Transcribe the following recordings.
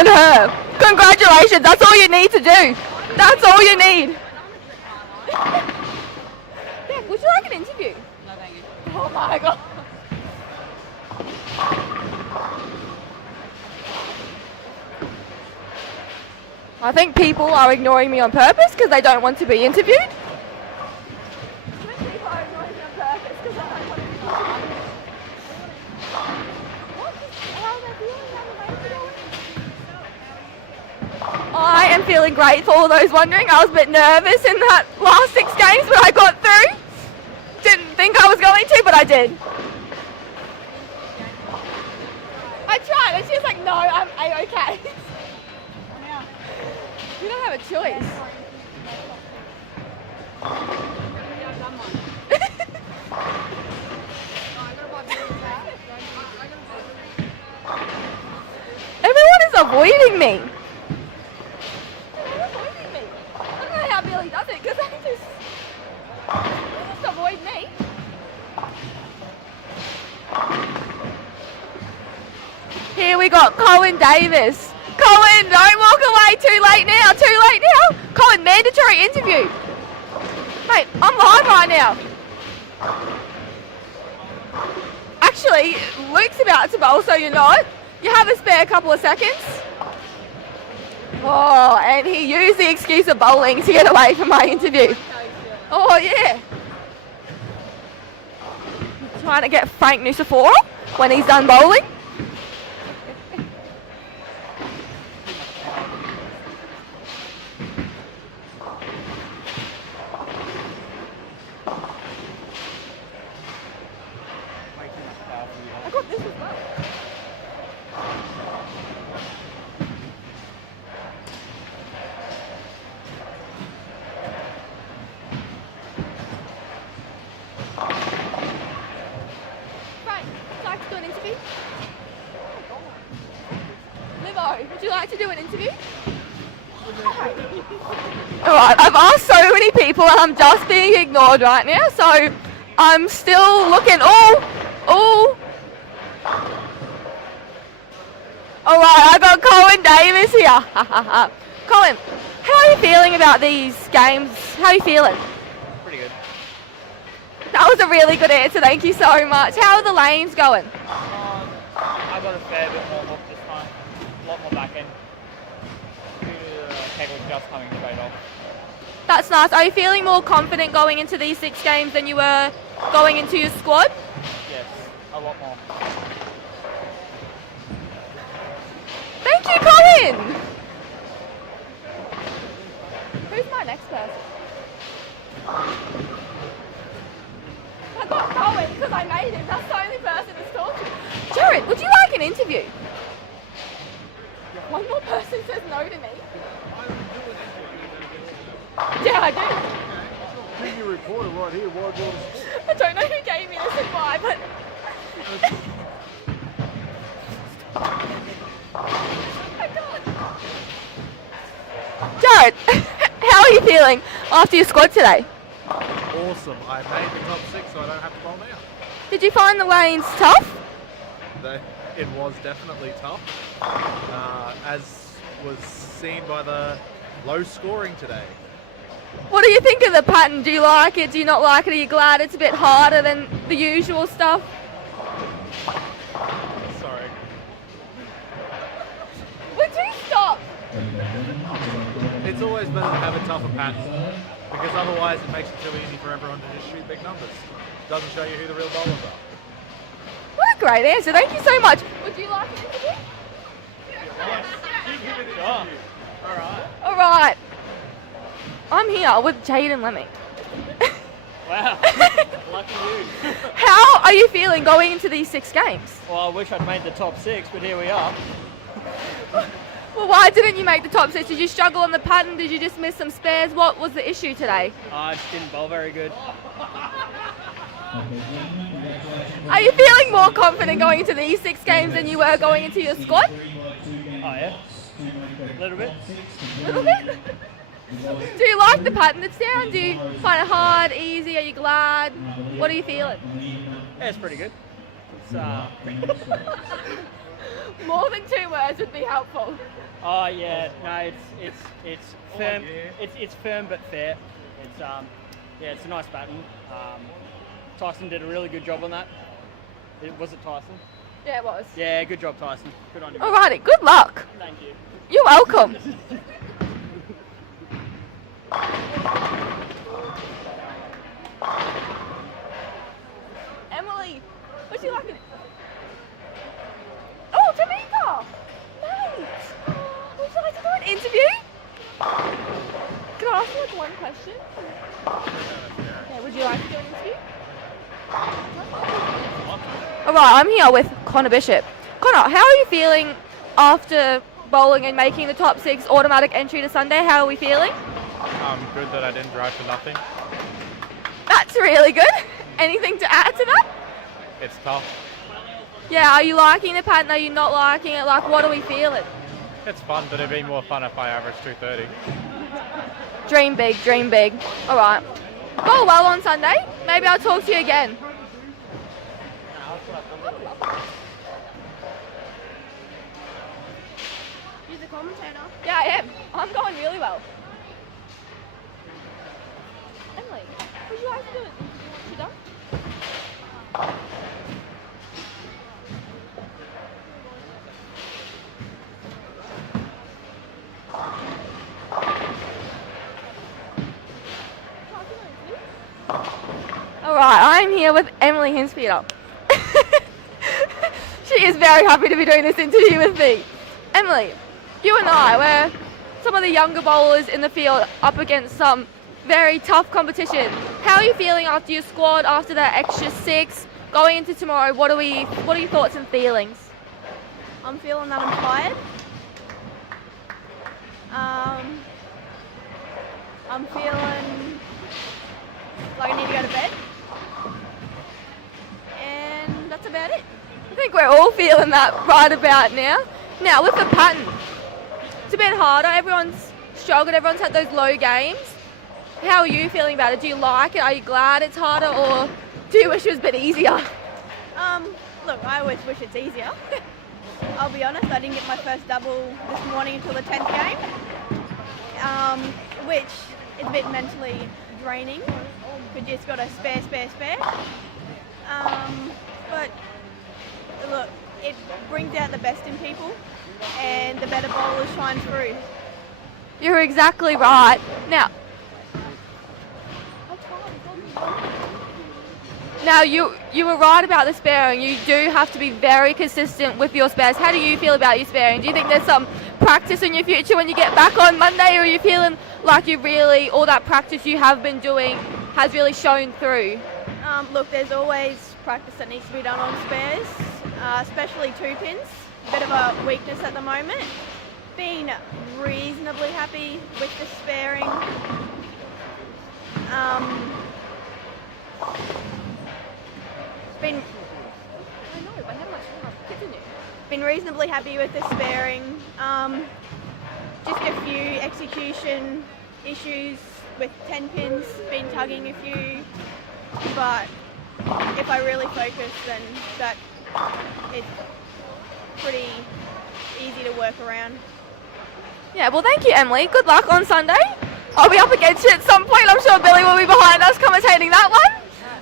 on her. Congratulations, that's all you need to do. That's all you need. Beck, would you like an interview? No, thank you. Oh my god. I think people are ignoring me on purpose because they don't want to be interviewed. I think people are ignoring me on purpose because they don't want to be interviewed. How are they feeling? I am feeling great for all those wondering. I was a bit nervous in that last 6 games, but I got through. Didn't think I was going to, but I did. I tried, and she was like, no, I'm A-okay. You don't have a choice. Everyone is avoiding me. They're avoiding me. I don't know how Billy does it because they just avoid me. Here we got Colin Davis. Colin, don't walk away. Too late now. Too late now. Colin, mandatory interview. Mate, I'm live right now. Actually, Luke's about to bowl, so you're not. You have a spare couple of seconds. Oh, and he used the excuse of bowling to get away from my interview. Oh, yeah. Trying to get Frank Nusafora when he's done bowling. I got this as well. Frank, would you like to do an interview? Livo, would you like to do an interview? Alright, I've asked so many people and I'm just being ignored right now, so I'm still looking. Oh! Alright, I got Colin Davis here. Colin, how are you feeling about these games? How are you feeling? Pretty good. That was a really good answer, thank you so much. How are the lanes going? I got a fair bit more hook this time. A lot more back end. Due to the kegel just coming straight off. That's nice. Are you feeling more confident going into these 6 games than you were going into your squad? Yes, a lot more. Thank you, Colin! Who's my next person? I got Colin because I made him. That's the only person that's talking. Jared, would you like an interview? One more person says no to me. Yeah, I do. Senior reporter right here, Wide Water Sports. I don't know who gave me this and why, but... Jared, how are you feeling after your squad today? Awesome. I made the top 6 so I don't have to bowl now. Did you find the lanes tough? It was definitely tough, as was seen by the low scoring today. What do you think of the pattern? Do you like it? Do you not like it? Are you glad it's a bit harder than the usual stuff? Sorry. Would you stop? It's always better to have a tougher pattern, because otherwise it makes it too easy for everyone to just shoot big numbers. Doesn't show you who the real bowlers are. What a great answer. Thank you so much. Would you like an interview? Sure. Alright. All right. I'm here with Jade and Lemmy. Wow. Lucky you. How are you feeling going into these 6 games? Well, I wish I'd made the top 6, but here we are. Well, why didn't you make the top 6? Did you struggle on the pattern? Did you just miss some spares? What was the issue today? I just didn't bowl very good. Are you feeling more confident going into these 6 games than you were going into your squad? Oh yeah? A little bit. A little bit? Do you like the pattern that's down? Do you find it hard, easy? Are you glad? What are you feeling? Yeah, it's pretty good. It's More than 2 words would be helpful. Oh yeah, no, it's firm. It's firm but fair. It's yeah, it's a nice baton. Tyson did a really good job on that. Was it Tyson? Yeah, it was. Yeah, good job, Tyson. Good on you. Alrighty, good luck. Thank you. You're welcome. Emily, would you like it? Oh, Tamika! Mate! Would you like to do an interview? Can I ask you like one question? Yeah, would you like to do an interview? Alright, I'm here with Connor Bishop. Connor, how are you feeling after bowling and making the top 6 automatic entry to Sunday? How are we feeling? Good that I didn't drive for nothing. That's really good. Anything to add to that? It's tough. Yeah, are you liking the pattern? Are you not liking it? Like, what are we feeling? It's fun, but it'd be more fun if I averaged 230. Dream big, dream big. Alright. Go well on Sunday. Maybe I'll talk to you again. You're the commentator. Yeah, I am. I'm going really well. Emily, would you like to do it? You done? Alright, I'm here with Emily Hinspeeder. She is very happy to be doing this interview with me. Emily, you and I, we're some of the younger bowlers in the field up against some very tough competition. How are you feeling after your squad, after that extra 6? Going into tomorrow, what are your thoughts and feelings? I'm feeling that I'm tired. I'm feeling like I need to go to bed. And that's about it. I think we're all feeling that right about now. Now, with the pattern, it's a bit harder. Everyone's struggled. Everyone's had those low games. How are you feeling about it? Do you like it? Are you glad it's harder, or do you wish it was a bit easier? Look, I always wish it's easier. I'll be honest, I didn't get my first double this morning until the 10th game, which is a bit mentally draining. You just got to spare. But look, it brings out the best in people, and the better bowlers shine through. You're exactly right. Now, you were right about the sparing. You do have to be very consistent with your spares. How do you feel about your sparing? Do you think there's some practice in your future when you get back on Monday, or are you feeling like all that practice you have been doing has really shown through? Look, there's always practice that needs to be done on spares, especially 2 pins. A bit of a weakness at the moment. Been reasonably happy with the sparing. Been reasonably happy with the sparing. Just a few execution issues with 10 pins. Been tugging a few, but if I really focus, then that it's pretty easy to work around. Yeah, well, thank you, Emily. Good luck on Sunday. I'll be up against you at some point. I'm sure Billy will be behind us commentating that one.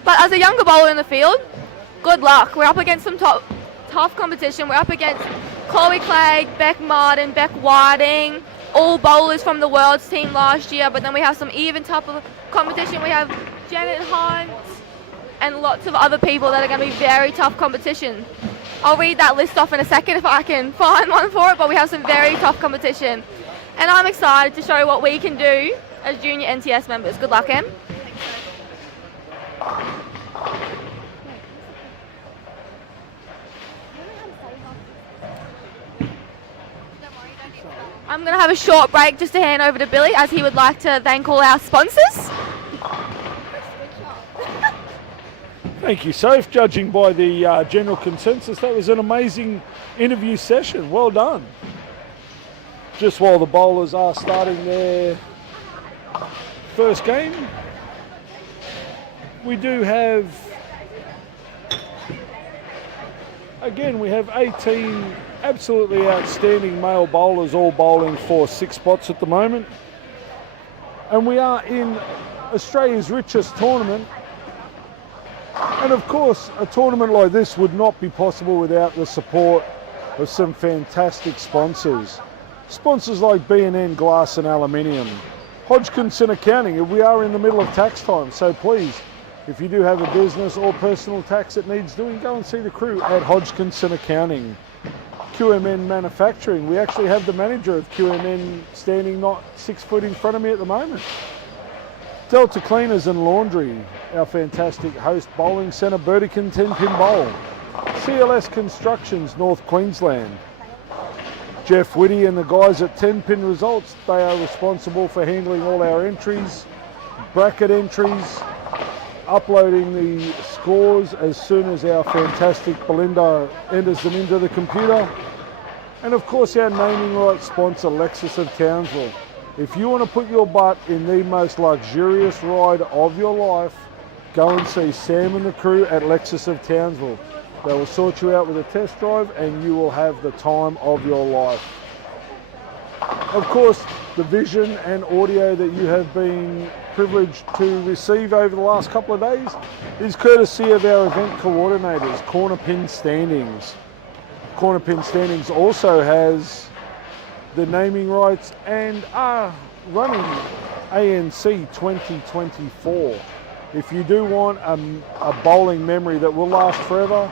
But as a younger bowler in the field, good luck. We're up against some tough competition. We're up against Chloe Clegg, Beck Martin, Beck Whiting, all bowlers from the World's team last year. But then we have some even tougher competition. We have Janet Hunt and lots of other people that are going to be very tough competition. I'll read that list off in a second if I can find one for it, but we have some very tough competition. And I'm excited to show what we can do as junior NTS members. Good luck, Em. I'm going to have a short break just to hand over to Billy, as he would like to thank all our sponsors. Thank you, Soph. Judging by the general consensus, that was an amazing interview session. Well done. Just while the bowlers are starting their first game, we do have, again, we have 18 absolutely outstanding male bowlers all bowling for 6 spots at the moment. And we are in Australia's richest tournament. And of course, a tournament like this would not be possible without the support of some fantastic sponsors. Sponsors like B&N Glass and Aluminium, Hodgkinson Accounting. We are in the middle of tax time, so please, if you do have a business or personal tax that needs doing, go and see the crew at Hodgkinson Accounting. QMN Manufacturing. We actually have the manager of QMN standing not 6 foot in front of me at the moment. Delta Cleaners and Laundry, our fantastic host bowling centre, Burdekin 10-pin bowl. CLS Constructions, North Queensland. Jeff Whitty and the guys at 10-pin results, they are responsible for handling all our entries, bracket entries, uploading the scores as soon as our fantastic Belinda enters them into the computer. And of course our naming rights sponsor, Lexus of Townsville. If you want to put your butt in the most luxurious ride of your life, go and see Sam and the crew at Lexus of Townsville. They will sort you out with a test drive and you will have the time of your life. Of course, the vision and audio that you have been privileged to receive over the last couple of days is courtesy of our event coordinators, Corner Pin Standings. Corner Pin Standings also has the naming rights and are running ANC 2024. If you do want a bowling memory that will last forever,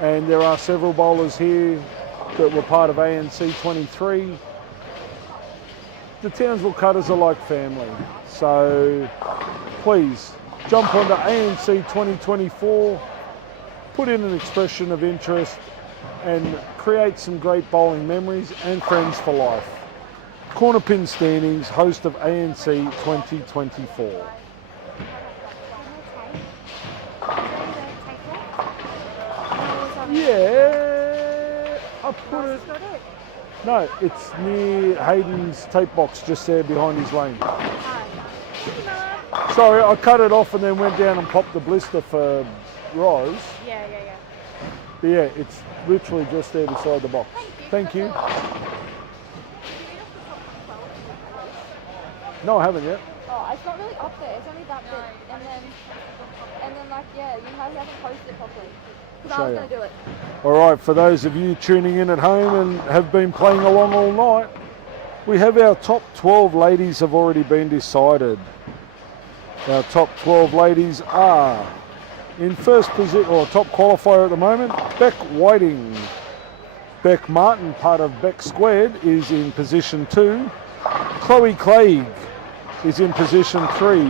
and there are several bowlers here that were part of ANC 23, the Townsville Cutters are like family. So please jump onto ANC 2024, put in an expression of interest and create some great bowling memories and friends for life. Corner Pin Standings, host of ANC 2024. Yeah, I put it. No, it's near Hayden's tape box, just there behind his lane. Sorry, I cut it off and then went down and popped the blister for Roz. Yeah. But yeah, it's literally just there beside the box. Thank you. No, I haven't yet. Oh, it's not really up there. It's only that bit, and then like yeah, you haven't posted it properly. Because I was going to do it. All right, for those of you tuning in at home and have been playing along all night, we have our top 12 ladies have already been decided. Our top 12 ladies are in first position, or top qualifier at the moment, Beck Whiting. Beck Martin, part of Beck Squared, is in position 2. Chloe Clegg is in position 3.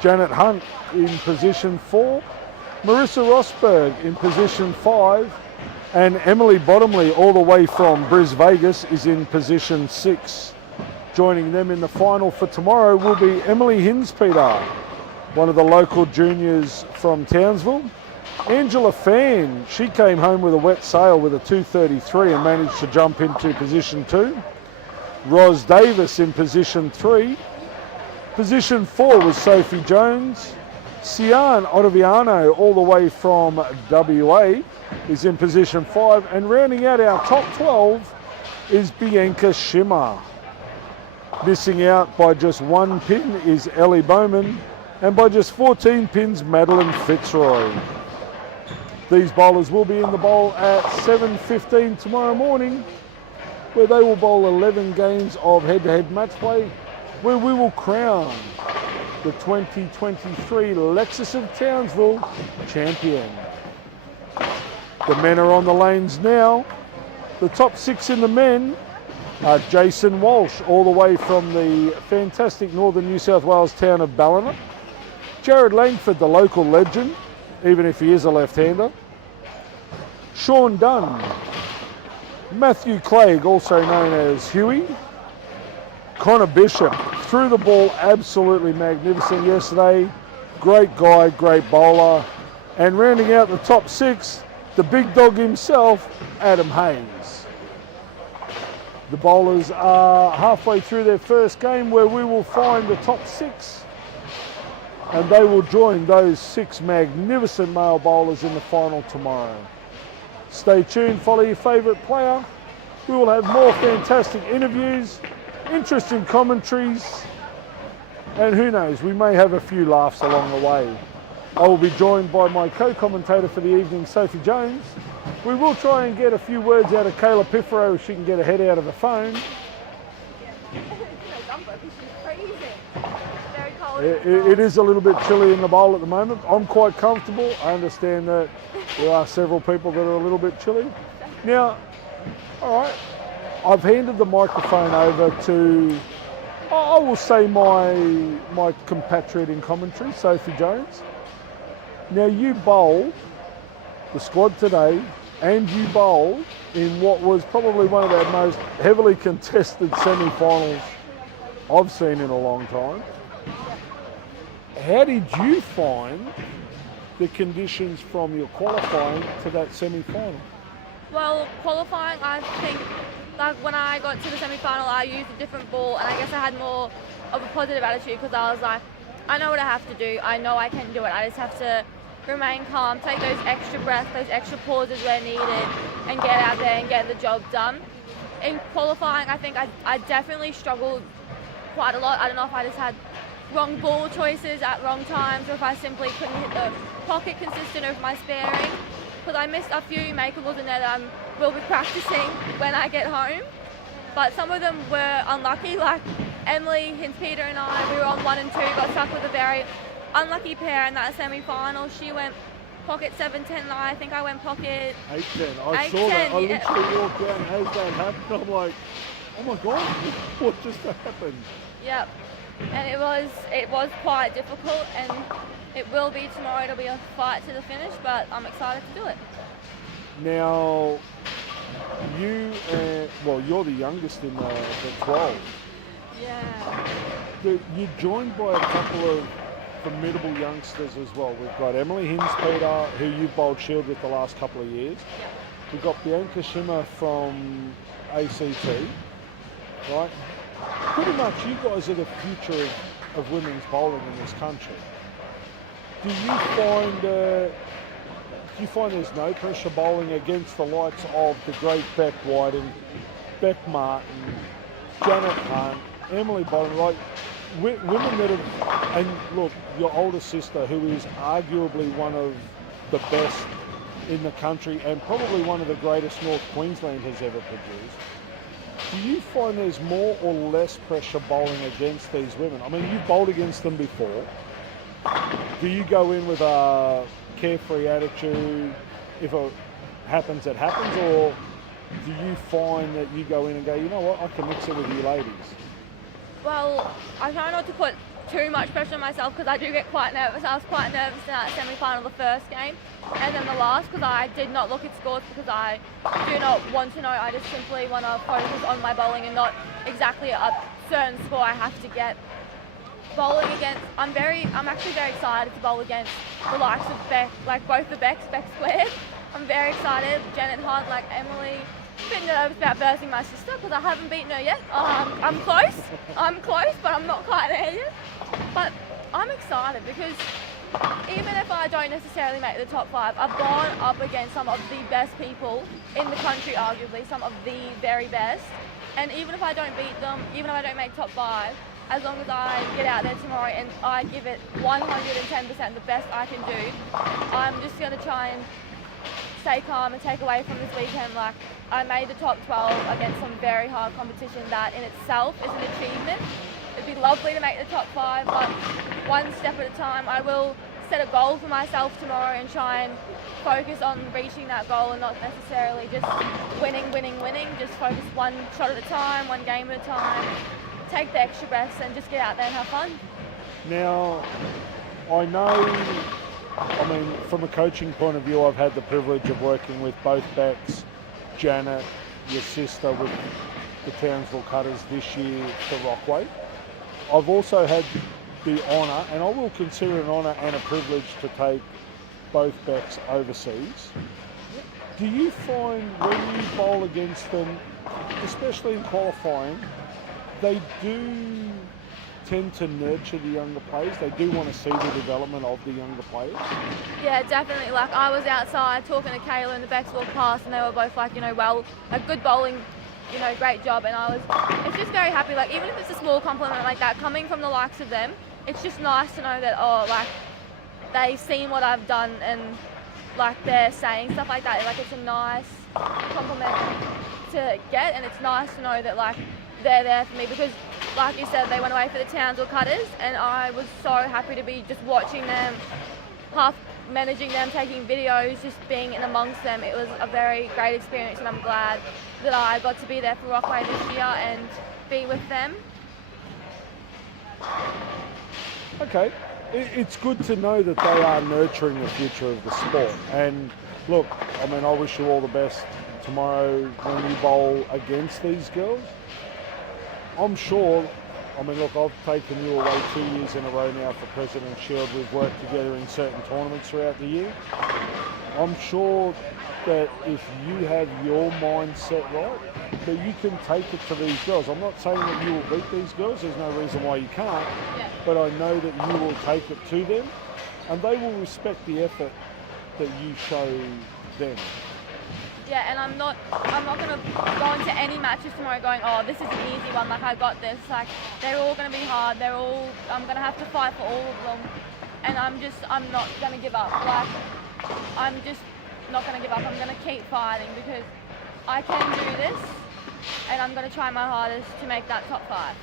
Janet Hunt in position 4. Marissa Rosberg in position 5. And Emily Bottomley, all the way from Bris Vegas, is in position 6. Joining them in the final for tomorrow will be Emily Hinspeter, one of the local juniors from Townsville. Angela Fan, she came home with a wet sail with a 233 and managed to jump into position 2. Ros Davis in position 3. Position 4 was Sophie Jones. Sian Ottaviano, all the way from WA, is in position 5. And rounding out our top 12 is Bianca Schimmer. Missing out by just 1 pin is Ellie Bowman, and by just 14 pins, Madeline Fitzroy. These bowlers will be in the bowl at 7:15 tomorrow morning, where they will bowl 11 games of head-to-head match play, where we will crown the 2023 Lexus of Townsville champion. The men are on the lanes now. The top 6 in the men are Jason Walsh, all the way from the fantastic northern New South Wales town of Ballina. Jared Langford, the local legend, even if he is a left-hander. Sean Dunn. Matthew Clegg, also known as Huey. Connor Bishop threw the ball absolutely magnificent yesterday. Great guy, great bowler. And rounding out the top 6, the big dog himself, Adam Hayes. The bowlers are halfway through their first game, where we will find the top 6. And they will join those 6 magnificent male bowlers in the final tomorrow. Stay tuned, follow your favourite player. We will have more fantastic interviews, interesting commentaries, and who knows, we may have a few laughs along the way. I will be joined by my co-commentator for the evening, Sophie Jones. We will try and get a few words out of Kayla Piffero if she can get her head out of the phone. It is a little bit chilly in the bowl at the moment. I'm quite comfortable. I understand that there are several people that are a little bit chilly. Now, all right, I've handed the microphone over to, I will say, my compatriot in commentary, Sophie Jones. Now, you bowled the squad today, and you bowled in what was probably one of our most heavily contested semi-finals I've seen in a long time. How did you find the conditions from your qualifying to that semi-final? Well, qualifying, I think, like when I got to the semi-final, I used a different ball, and I guess I had more of a positive attitude because I was like, I know what I have to do. I know I can do it. I just have to remain calm, take those extra breaths, those extra pauses where needed, and get out there and get the job done. In qualifying, I think I definitely struggled quite a lot. I don't know if I just had wrong ball choices at wrong times, or if I simply couldn't hit the pocket consistent with my sparing, because I missed a few makeables in there that I will be practicing when I get home. But some of them were unlucky, like Emily, Hinz-Peter and I, we were on 1 and 2, got stuck with a very unlucky pair in that semi-final. She went pocket 7-10 and I think I went pocket 8-10. I saw that. I literally walked down as that happened. I'm like, oh my God, what just happened? Yep. And it was quite difficult, and it will be tomorrow. It'll be a fight to the finish, but I'm excited to do it. Now, you're the youngest in the 12. Yeah. You're joined by a couple of formidable youngsters as well. We've got Emily Hinz-Peter, who you've bowled shield with the last couple of years. Yep. We've got Bianca Schimmer from ACT, right? Pretty much you guys are the future of women's bowling in this country. Do you find there's no pressure bowling against the likes of the great Beck Whiting, Beck Martin, Janet Hunt, Emily Bolton, like women that have, and look, your older sister, who is arguably one of the best in the country and probably one of the greatest North Queensland has ever produced. Do you find there's more or less pressure bowling against these women? I mean, you've bowled against them before. Do you go in with a carefree attitude? If it happens, it happens, or do you find that you go in and go, you know what, I can mix it with you ladies? Well, I try not to put too much pressure on myself because I do get quite nervous. I was quite nervous in that semi-final the first game, and then the last, because I did not look at scores because I do not want to know. I just simply want to focus on my bowling and not exactly a certain score I have to get. Bowling against, I'm actually very excited to bowl against the likes of Beck, like both the Beck squared. I'm very excited. Janet Hunt, like Emily. A bit nervous about versing my sister because I haven't beaten her yet. I'm close, but I'm not quite there yet. But I'm excited because even if I don't necessarily make the top 5, I've gone up against some of the best people in the country, arguably, some of the very best. And even if I don't beat them, even if I don't make top 5, as long as I get out there tomorrow and I give it 110% the best I can do, I'm just going to try and stay calm and take away from this weekend. Like, I made the top 12 against some very hard competition that in itself is an achievement. It'd be lovely to make the top 5, but one step at a time. I will set a goal for myself tomorrow and try and focus on reaching that goal and not necessarily just winning. Just focus one shot at a time, one game at a time. Take the extra breaths and just get out there and have fun. Now, I mean, from a coaching point of view, I've had the privilege of working with both Becks, Janet, your sister with the Townsville Cutters this year for Rockway. I've also had the honour, and I will consider an honour and a privilege to take both Becks overseas. Do you find when you bowl against them, especially in qualifying, they do tend to nurture the younger players. They do want to see the development of the younger players. Yeah, definitely. Like, I was outside talking to Kayla and the Becks walked past, and they were both like, well, like, good bowling, great job. And it's just very happy. Like, even if it's a small compliment like that, coming from the likes of them, it's just nice to know that, like, they've seen what I've done and, like, they're saying stuff like that. Like, it's a nice compliment to get, and it's nice to know that, like, they're there for me because, like you said, they went away for the Townsville Cutters, and I was so happy to be just watching them, half managing them, taking videos, just being in amongst them. It was a very great experience, and I'm glad that I got to be there for Rockaway this year and be with them. Okay, it's good to know that they are nurturing the future of the sport. And look, I mean, I wish you all the best tomorrow when you bowl against these girls. I'm sure, I mean, look, I've taken you away 2 years in a row now for President's Shield. We've worked together in certain tournaments throughout the year. I'm sure that if you have your mindset right, that you can take it to these girls. I'm not saying that you will beat these girls. There's no reason why you can't. Yeah. But I know that you will take it to them, and they will respect the effort that you show them. Yeah, and I'm not going to go into any matches tomorrow going, oh, this is an easy one, like, I got this. Like, they're all going to be hard. I'm going to have to fight for all of them. And I'm not going to give up. Like, I'm just not going to give up. I'm going to keep fighting because I can do this, and I'm going to try my hardest to make that top 5.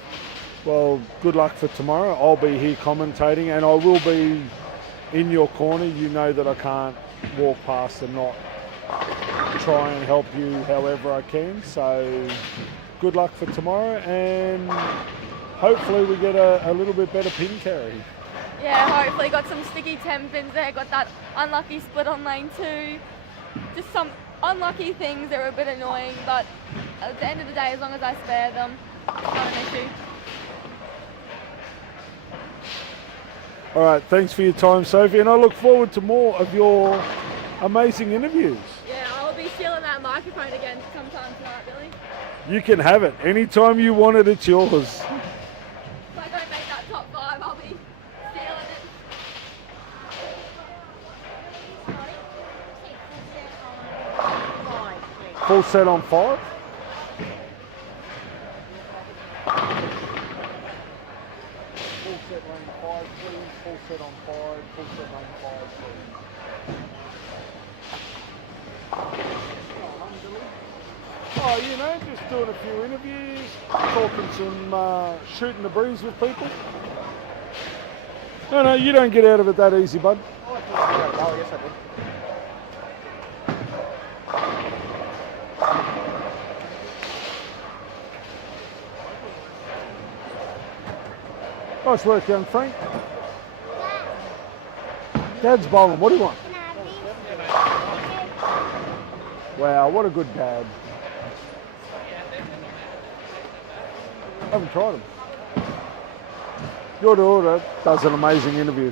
Well, good luck for tomorrow. I'll be here commentating, and I will be in your corner. You know that I can't walk past and not try and help you however I can. So good luck for tomorrow, and hopefully we get a little bit better pin carry. Yeah, hopefully got some sticky 10 pins there, got that unlucky split on lane 2. Just some unlucky things that were a bit annoying, but at the end of the day, as long as I spare them, it's not an issue. All right, thanks for your time, Sophie, and I look forward to more of your amazing interviews. Yeah, I'll be stealing that microphone again sometime tonight, Billy. You can have it. Anytime you want it, it's yours. If I don't make that top 5, I'll be stealing it. Full set on 5. Full set lane 5, please. Full set on 5. Full set lane 5, please. Oh, just doing a few interviews, talking some, shooting the breeze with people. No, you don't get out of it that easy, bud. Oh, yes, I did. Nice work, young Frank. Dad's bowling. What do you want? Wow, what a good dad. I haven't tried them. Your daughter does an amazing interview.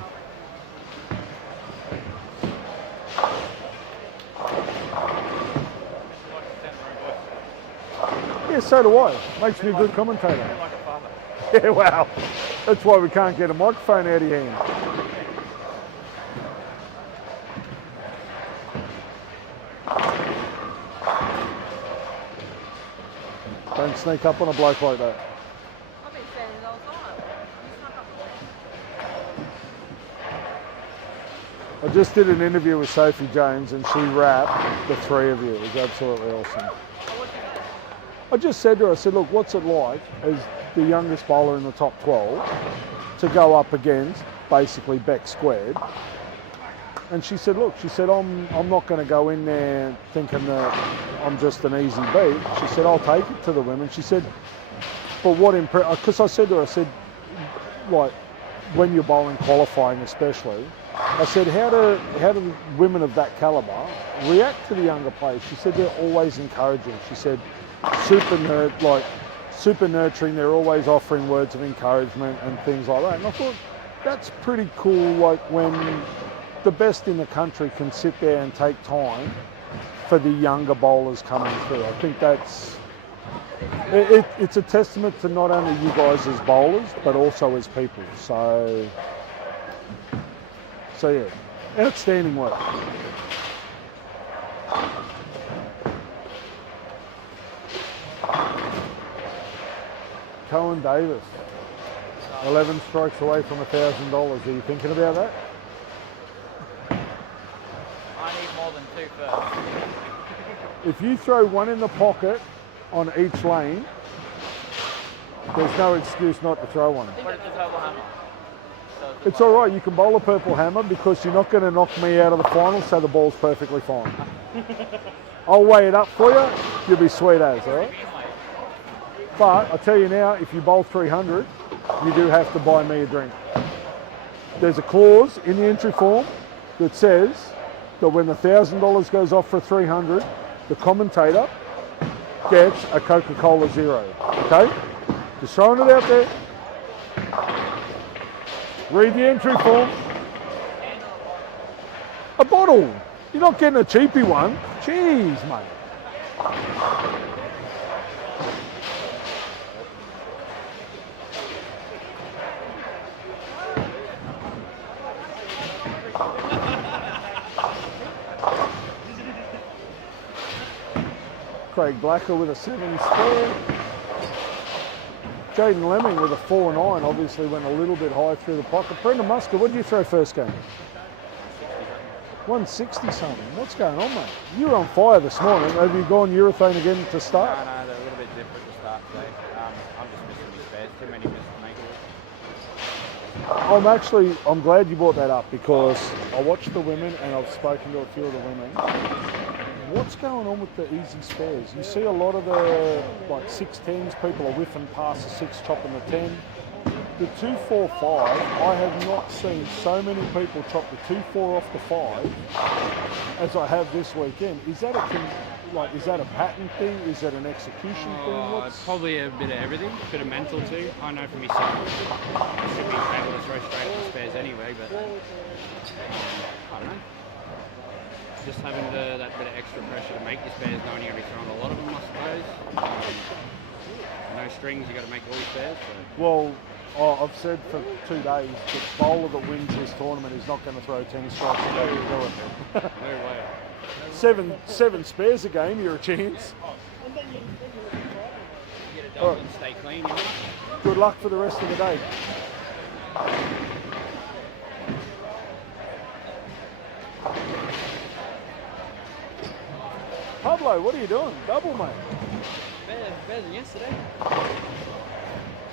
Yeah, so do I. Makes me a good commentator. Like a father. Yeah, wow. That's why we can't get a microphone out of your hand. Don't sneak up on a bloke like that. I've been standing the whole time. I just did an interview with Sophie Jones and she rapped the 3 of you. It was absolutely awesome. I just said to her, I said, look, what's it like as the youngest bowler in the top 12 to go up against basically Beck squared? And she said, look, I'm not going to go in there thinking that I'm just an easy beat. She said, I'll take it to the women. She said, but what because I said to her, like, when you're bowling qualifying especially, I said, how do women of that calibre react to the younger players? She said, they're always encouraging. She said, super nurturing. They're always offering words of encouragement and things like that. And I thought, that's pretty cool, like when the best in the country can sit there and take time for the younger bowlers coming through. I think that's It's a testament to not only you guys as bowlers, but also as people. So yeah, outstanding work. Cohen Davis, 11 strikes away from $1,000. Are you thinking about that? I need more than 2 first. If you throw one in the pocket on each lane, there's no excuse not to throw one. What is the purple hammer? It's all right. You can bowl a purple hammer because you're not going to knock me out of the final, so the ball's perfectly fine. I'll weigh it up for you. You'll be sweet as, all right? But I tell you now, if you bowl 300, you do have to buy me a drink. There's a clause in the entry form that says that when the $1,000 goes off for 300, the commentator gets a Coca-Cola Zero. Okay? Just throwing it out there. Read the entry form. A bottle. You're not getting a cheapy one. Jeez, mate. Craig Blacker with a 7 spare. Jaden Lemming with a 4-9 obviously went a little bit high through the pocket. Brendan Musker, what did you throw first game? 160 something. What's going on, mate? You were on fire this morning. Have you gone urethane again to start? No, they're a little bit different to start today. I'm just missing my spares. Too many missed makers. I'm glad you brought that up because I watched the women and I've spoken to a few of the women. What's going on with the easy spares? You see a lot of the 6-10s, people are whiffing past the 6, chopping the 10. The 2-4-5, I have not seen so many people chop the 2-4 off the 5 as I have this weekend. Is that a pattern thing? Is that an execution thing? It's probably a bit of everything, a bit of mental too. I know for myself, I should be able to throw straight at the spares anyway, but I don't know. Just having that bit of extra pressure to make your spares, knowing you're going to be throwing a lot of them, I suppose. No strings, you got to make all your spares. So. Well, I've said for 2 days, the bowler that wins this tournament is not going to throw 10 strikes a day. No way. 7 spares a game, you're a chance. You get a double and stay clean. Good luck for the rest of the day. Pablo, what are you doing? Double, mate. Better than yesterday.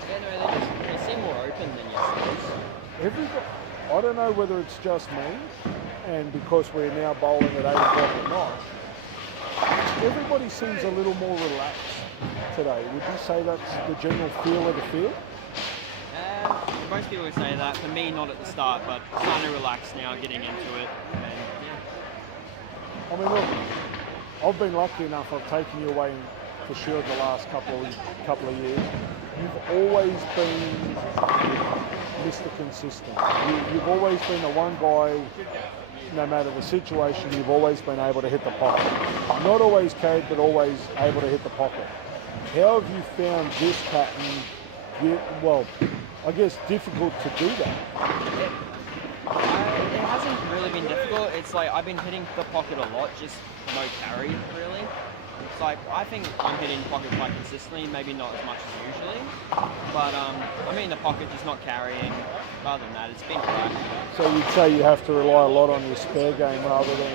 Yeah, no, they seem more open than yesterday's. I don't know whether it's just me, and because we're now bowling at 8 o'clock at night, everybody seems a little more relaxed today. Would you say that's the general feel of the field? Most people would say that. For me, not at the start, but kind of relaxed now, getting into it. And, yeah. I mean, look, I've been lucky enough. I've taken you away for sure the last couple of years. You've always been Mr. Consistent. You've always been the one guy, no matter the situation, you've always been able to hit the pocket. Not always carried, but always able to hit the pocket. How have you found this pattern, I guess, difficult to do that? It hasn't really been difficult. It's like I've been hitting the pocket a lot, just no carry, really. It's like, I think I'm hitting the pocket quite consistently, maybe not as much as usually. But I'm in the pocket, just not carrying. Other than that, it's been flat. So you'd say you have to rely a lot on your spare game rather than...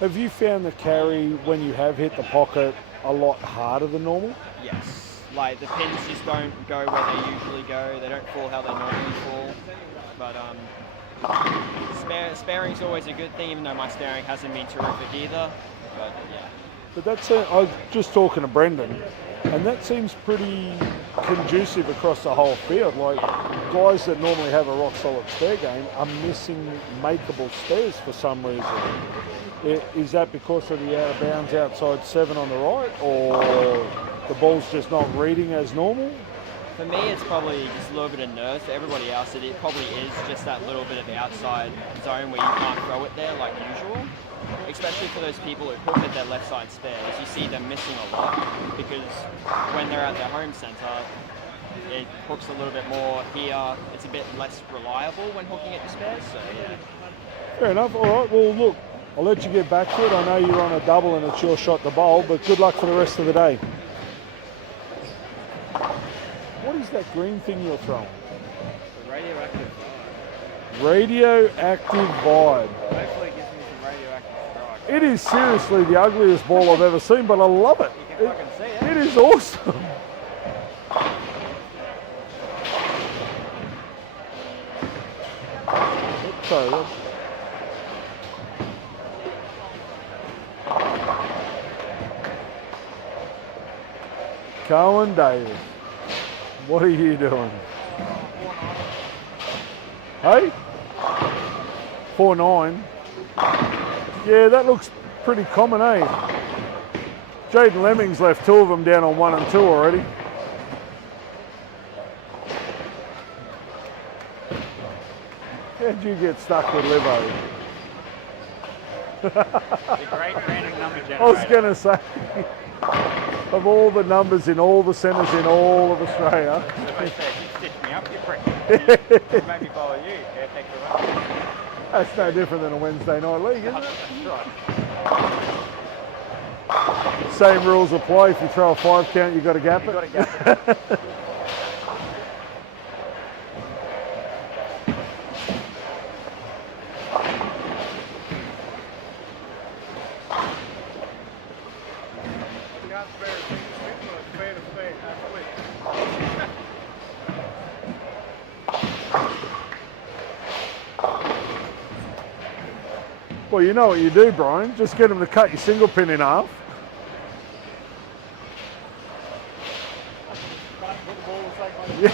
Have you found the carry when you have hit the pocket a lot harder than normal? Yes. Like the pins just don't go where they usually go. They don't fall how they normally fall. But sparing's always a good thing, even though my sparing hasn't been terrific either. But yeah. But that's I was just talking to Brendan, and that seems pretty conducive across the whole field. Like, guys that normally have a rock solid spare game are missing makeable spares for some reason. Is that because of the out of bounds outside 7 on the right, or the ball's just not reading as normal? For me, it's probably just a little bit of nerves. For everybody else, it probably is just that little bit of outside zone where you can't throw it there like usual. Especially for those people who hook at their left side spares, you see them missing a lot because when they're at their home centre, it hooks a little bit more here. It's a bit less reliable when hooking at your spares, so yeah. Fair enough. All right, well, look, I'll let you get back to it. I know you're on a double and it's your shot to bowl, but good luck for the rest of the day. What is that green thing you're throwing? The radioactive vibe. Radioactive vibe. Hopefully it gives me some radioactive strike. It is seriously the ugliest ball I've ever seen, but I love it. You can fucking see it. It is awesome. Sorry. Cohen Davis, what are you doing? Hey? 4-9. Yeah, that looks pretty common, eh? Jaden Lemmings left 2 of them down on 1 and 2 already. How'd you get stuck with Livo? The great random number generator. I was going to say, of all the numbers in all the centres in all of Australia. If I said, you stitched me up, you prick. You made me follow you. Yeah, thanks very much. That's no different than a Wednesday night league, isn't it? That's right. Same rules apply. If you throw a 5 count, you've got to gap it. You got to gap it. Well, you know what you do, Brian. Just get them to cut your single pin in half. Yeah.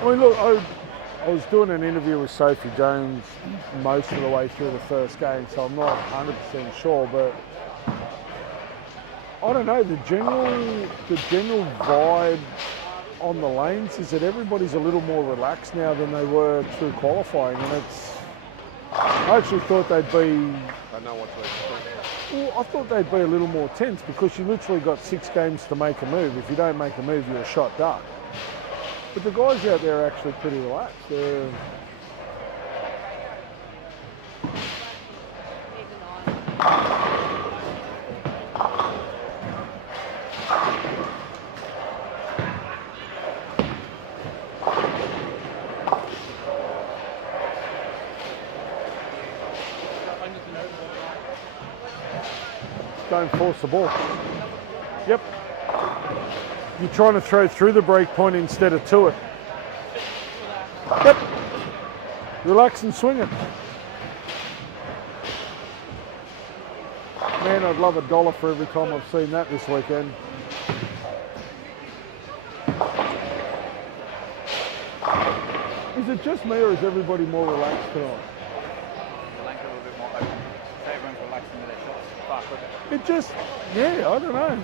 I mean, look, I was doing an interview with Sophie Jones most of the way through the first game, so I'm not 100% sure, but I don't know, the general vibe on the lanes is that everybody's a little more relaxed now than they were through qualifying, and I actually thought they'd be... I know what to expect. Well, I thought they'd be a little more tense because you literally got 6 games to make a move. If you don't make a move, you're a shot duck. But the guys out there are actually pretty relaxed. Don't force the ball. Yep. You're trying to throw through the break point instead of to it. Yep. Relax and swing it. Man, I'd love $1 for every time I've seen that this weekend. Is it just me or is everybody more relaxed tonight? The lane's a little bit more open. So everyone's relaxing with their shots far quicker. It just, yeah, I don't know.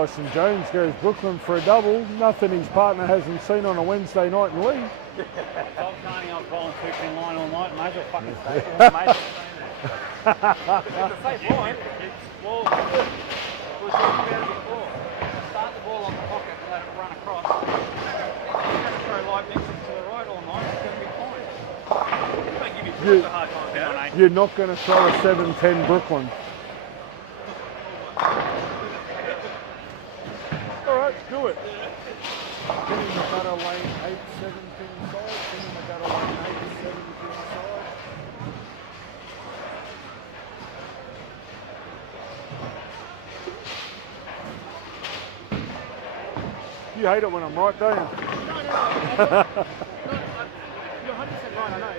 Tyson Jones goes Brooklyn for a double. Nothing his partner hasn't seen on a Wednesday night in league. Tom Carney, I was bowling 2-pin line all night, may as well fucking stay. It's the same line. Well, we were talking about it before. Start the ball on the pocket and let it run across. You have to throw light mixes to the right all night, it's going to be fine. I don't give you too much a hard time about it. You're not going to throw a 7-10 Brooklyn. All right, do it. Get in the gutter lane 8, 7 pin side. Get in the gutter lane 8, 7 pin side. You hate it when I'm right, don't you? No. You're 100% right, I know.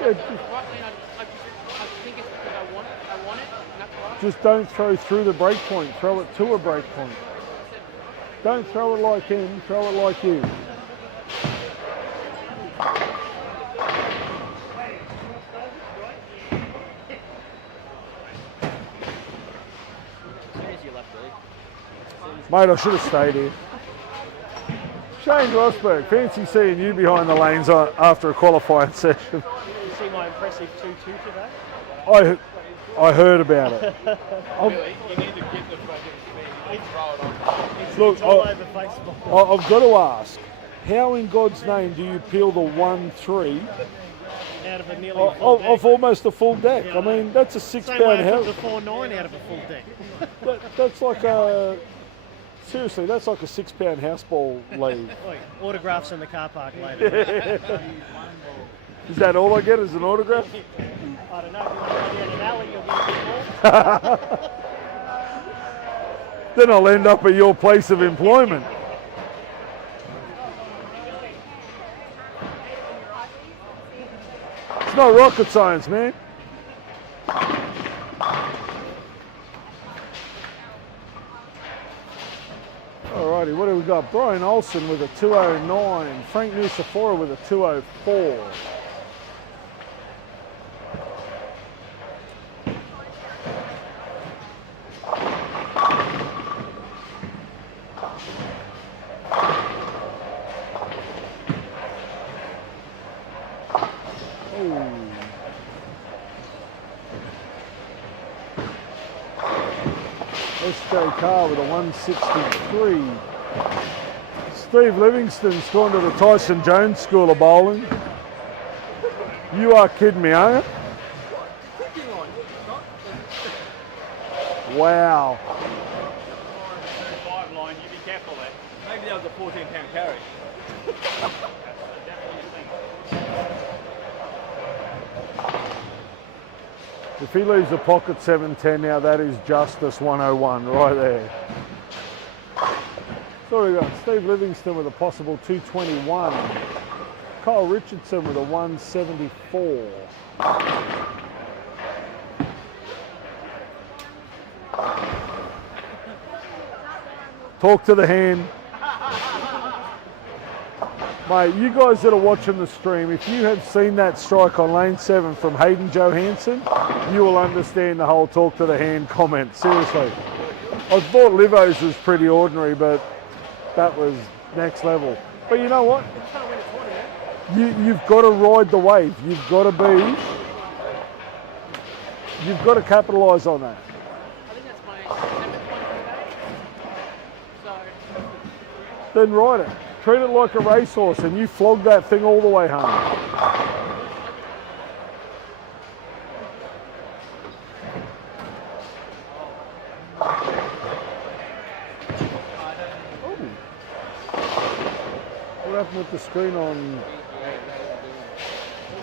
Yeah, just don't throw through the break point. Throw it to a break point. Don't throw it like him. Throw it like you. Mate, I should have stayed here. Shane Rosberg, fancy seeing you behind the lanes after a qualifying session. Did you see my impressive 2-2 today? I heard about it. Really, you need to get the fucking speed. You need to throw it on. Look, all over Facebook. I've got to ask, how in God's name do you peel the 1-3 Out of a nearly full deck. of almost a full deck? Yeah, I mean, that's a 6 Same pound way I house. took the 4-9 out of a full deck. That's like a, seriously, that's like a 6 pound house ball lead. Oi, autographs in the car park later. Is that all I get is an autograph? I don't know, if you want to go down an alley, you'll get a bit more. Then I'll end up at your place of employment. It's not rocket science, man. Alrighty, what do we got? Brian Olsen with a 209. Frank Nusafora with a 204. SJ Carr with a 163. Steve Livingston's gone to the Tyson Jones School of Bowling. You are kidding me, are you? Wow. 5 line, you be careful there. Maybe that was a 14-pound carry. If he leaves the pocket 7-10 now, that is justice 101 right there. So we got Steve Livingston with a possible 221. Kyle Richardson with a 174. Talk to the hand. Mate, you guys that are watching the stream, if you have seen that strike on lane 7 from Hayden Johansson, you will understand the whole talk to the hand comment. Seriously. I thought Livo's was pretty ordinary, but that was next level. But you know what? You've got to ride the wave. You've got to capitalise on that. I think that's my 7th one today. So. Then ride it. Treat it like a racehorse and you flog that thing all the way home. What happened with the screen on? It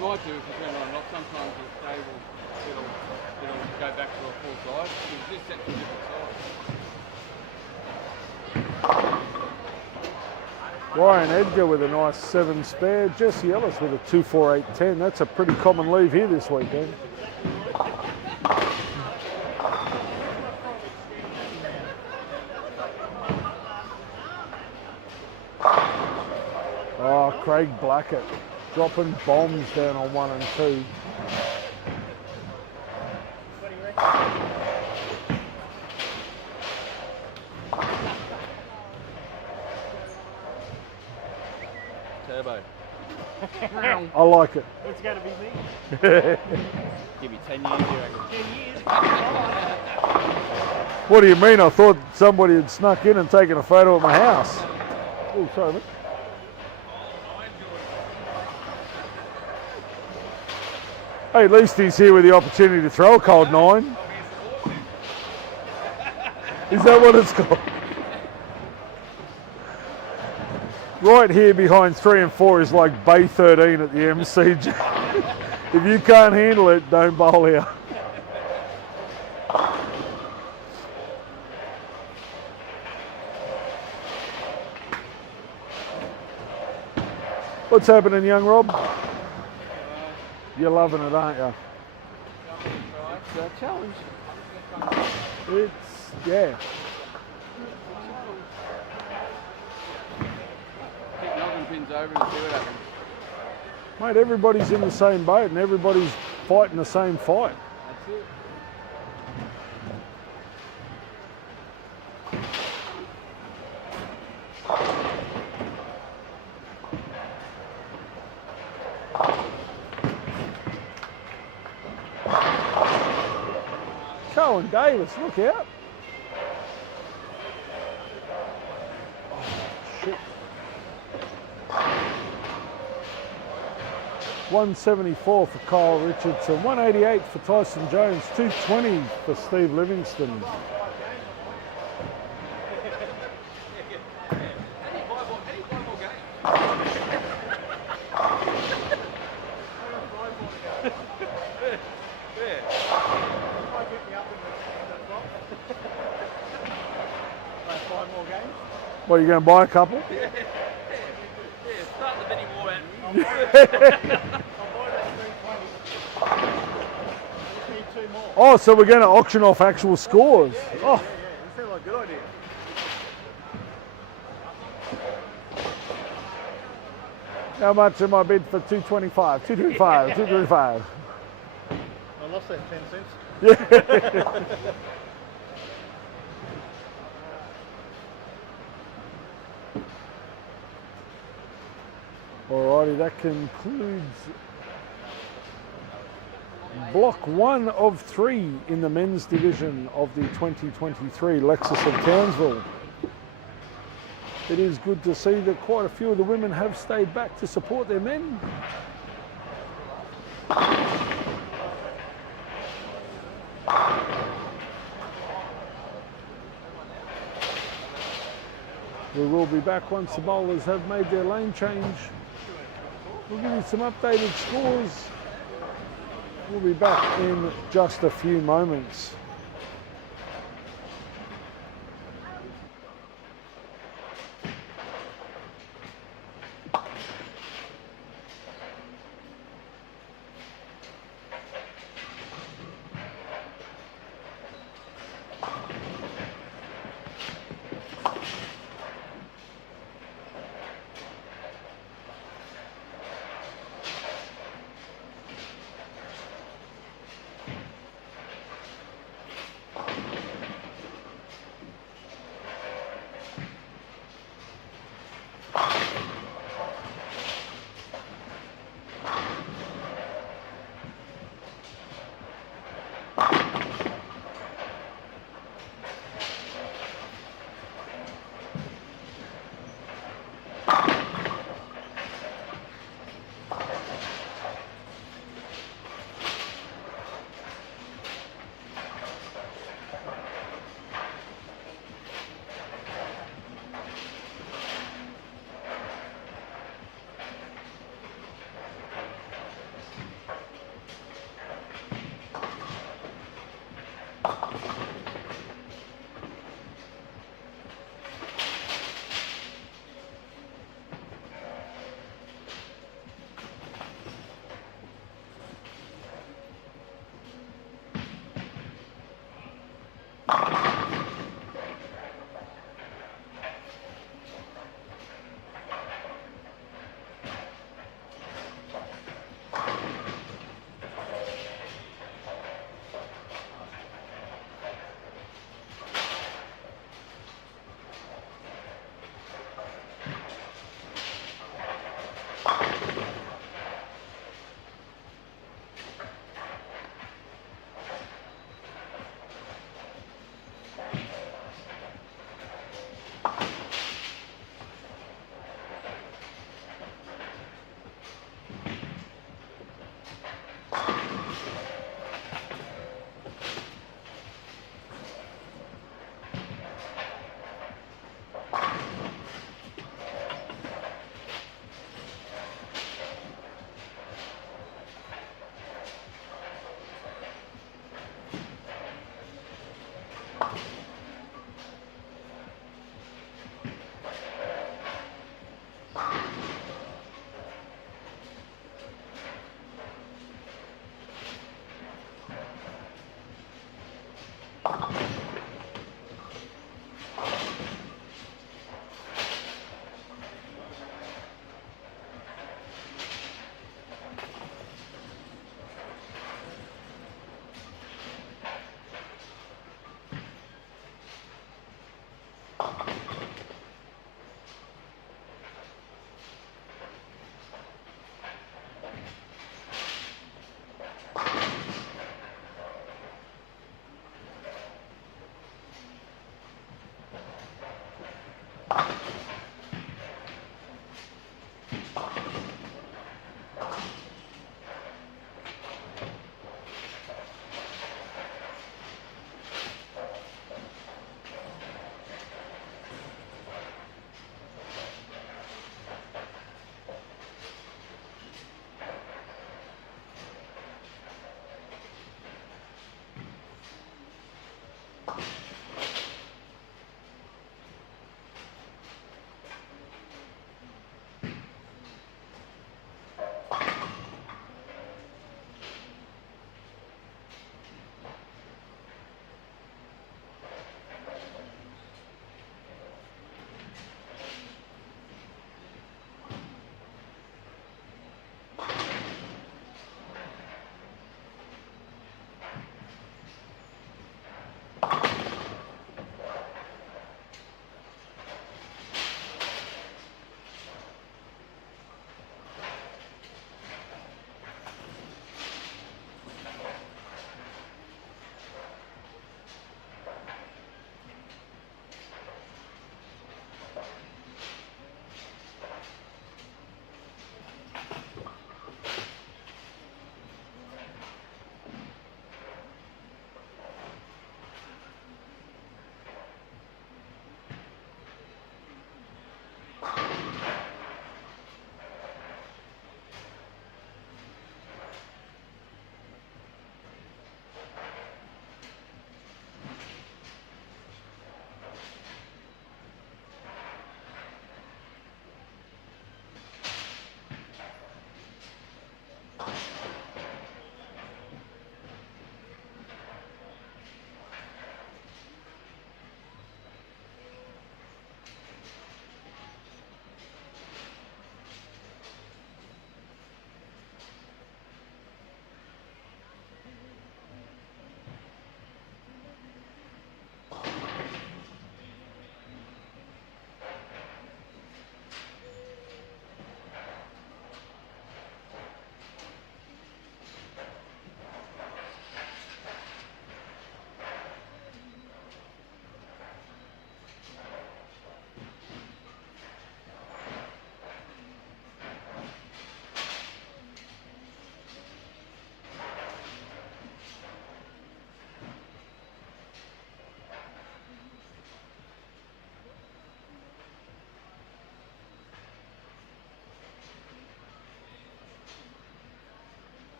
might do if you turn it on. Not sometimes the table it'll go back to a full size. It's just set to a different size. Ryan Edgar with a nice 7 spare. Jesse Ellis with a 24810. That's a pretty common leave here this weekend. Oh, Craig Blackett dropping bombs down on 1 and 2. turbo. I like it. It's going to be me. Give me 10 years, you reckon? 10 years. What do you mean? I thought somebody had snuck in and taken a photo of my house. Oh, sorry, mate. Hey, at least he's here with the opportunity to throw a cold 9. Is that what it's called? Right here behind 3 and 4 is like Bay 13 at the MCG. If you can't handle it, don't bowl here. What's happening, young Rob? You're loving it, aren't you? It's a challenge. Yeah. Keep knocking pins over and see what happens. Mate, everybody's in the same boat and everybody's fighting the same fight. That's it. Cohen Davis, look out. Oh, shit. 174 for Kyle Richardson, 188 for Tyson Jones, 220 for Steve Livingston. What, are you going to buy a couple? Yeah, start the bidding war out. Oh, so we're going to auction off actual scores. Oh, This sounds like a good idea. how much am I bid for 225? 225, 225. I lost that 10 cents. Yeah. Alrighty, that concludes block 1 of 3 in the men's division of the 2023 Lexus of Townsville. It is good to see that quite a few of the women have stayed back to support their men. We will be back once the bowlers have made their lane change. We'll give you some updated scores. We'll be back in just a few moments.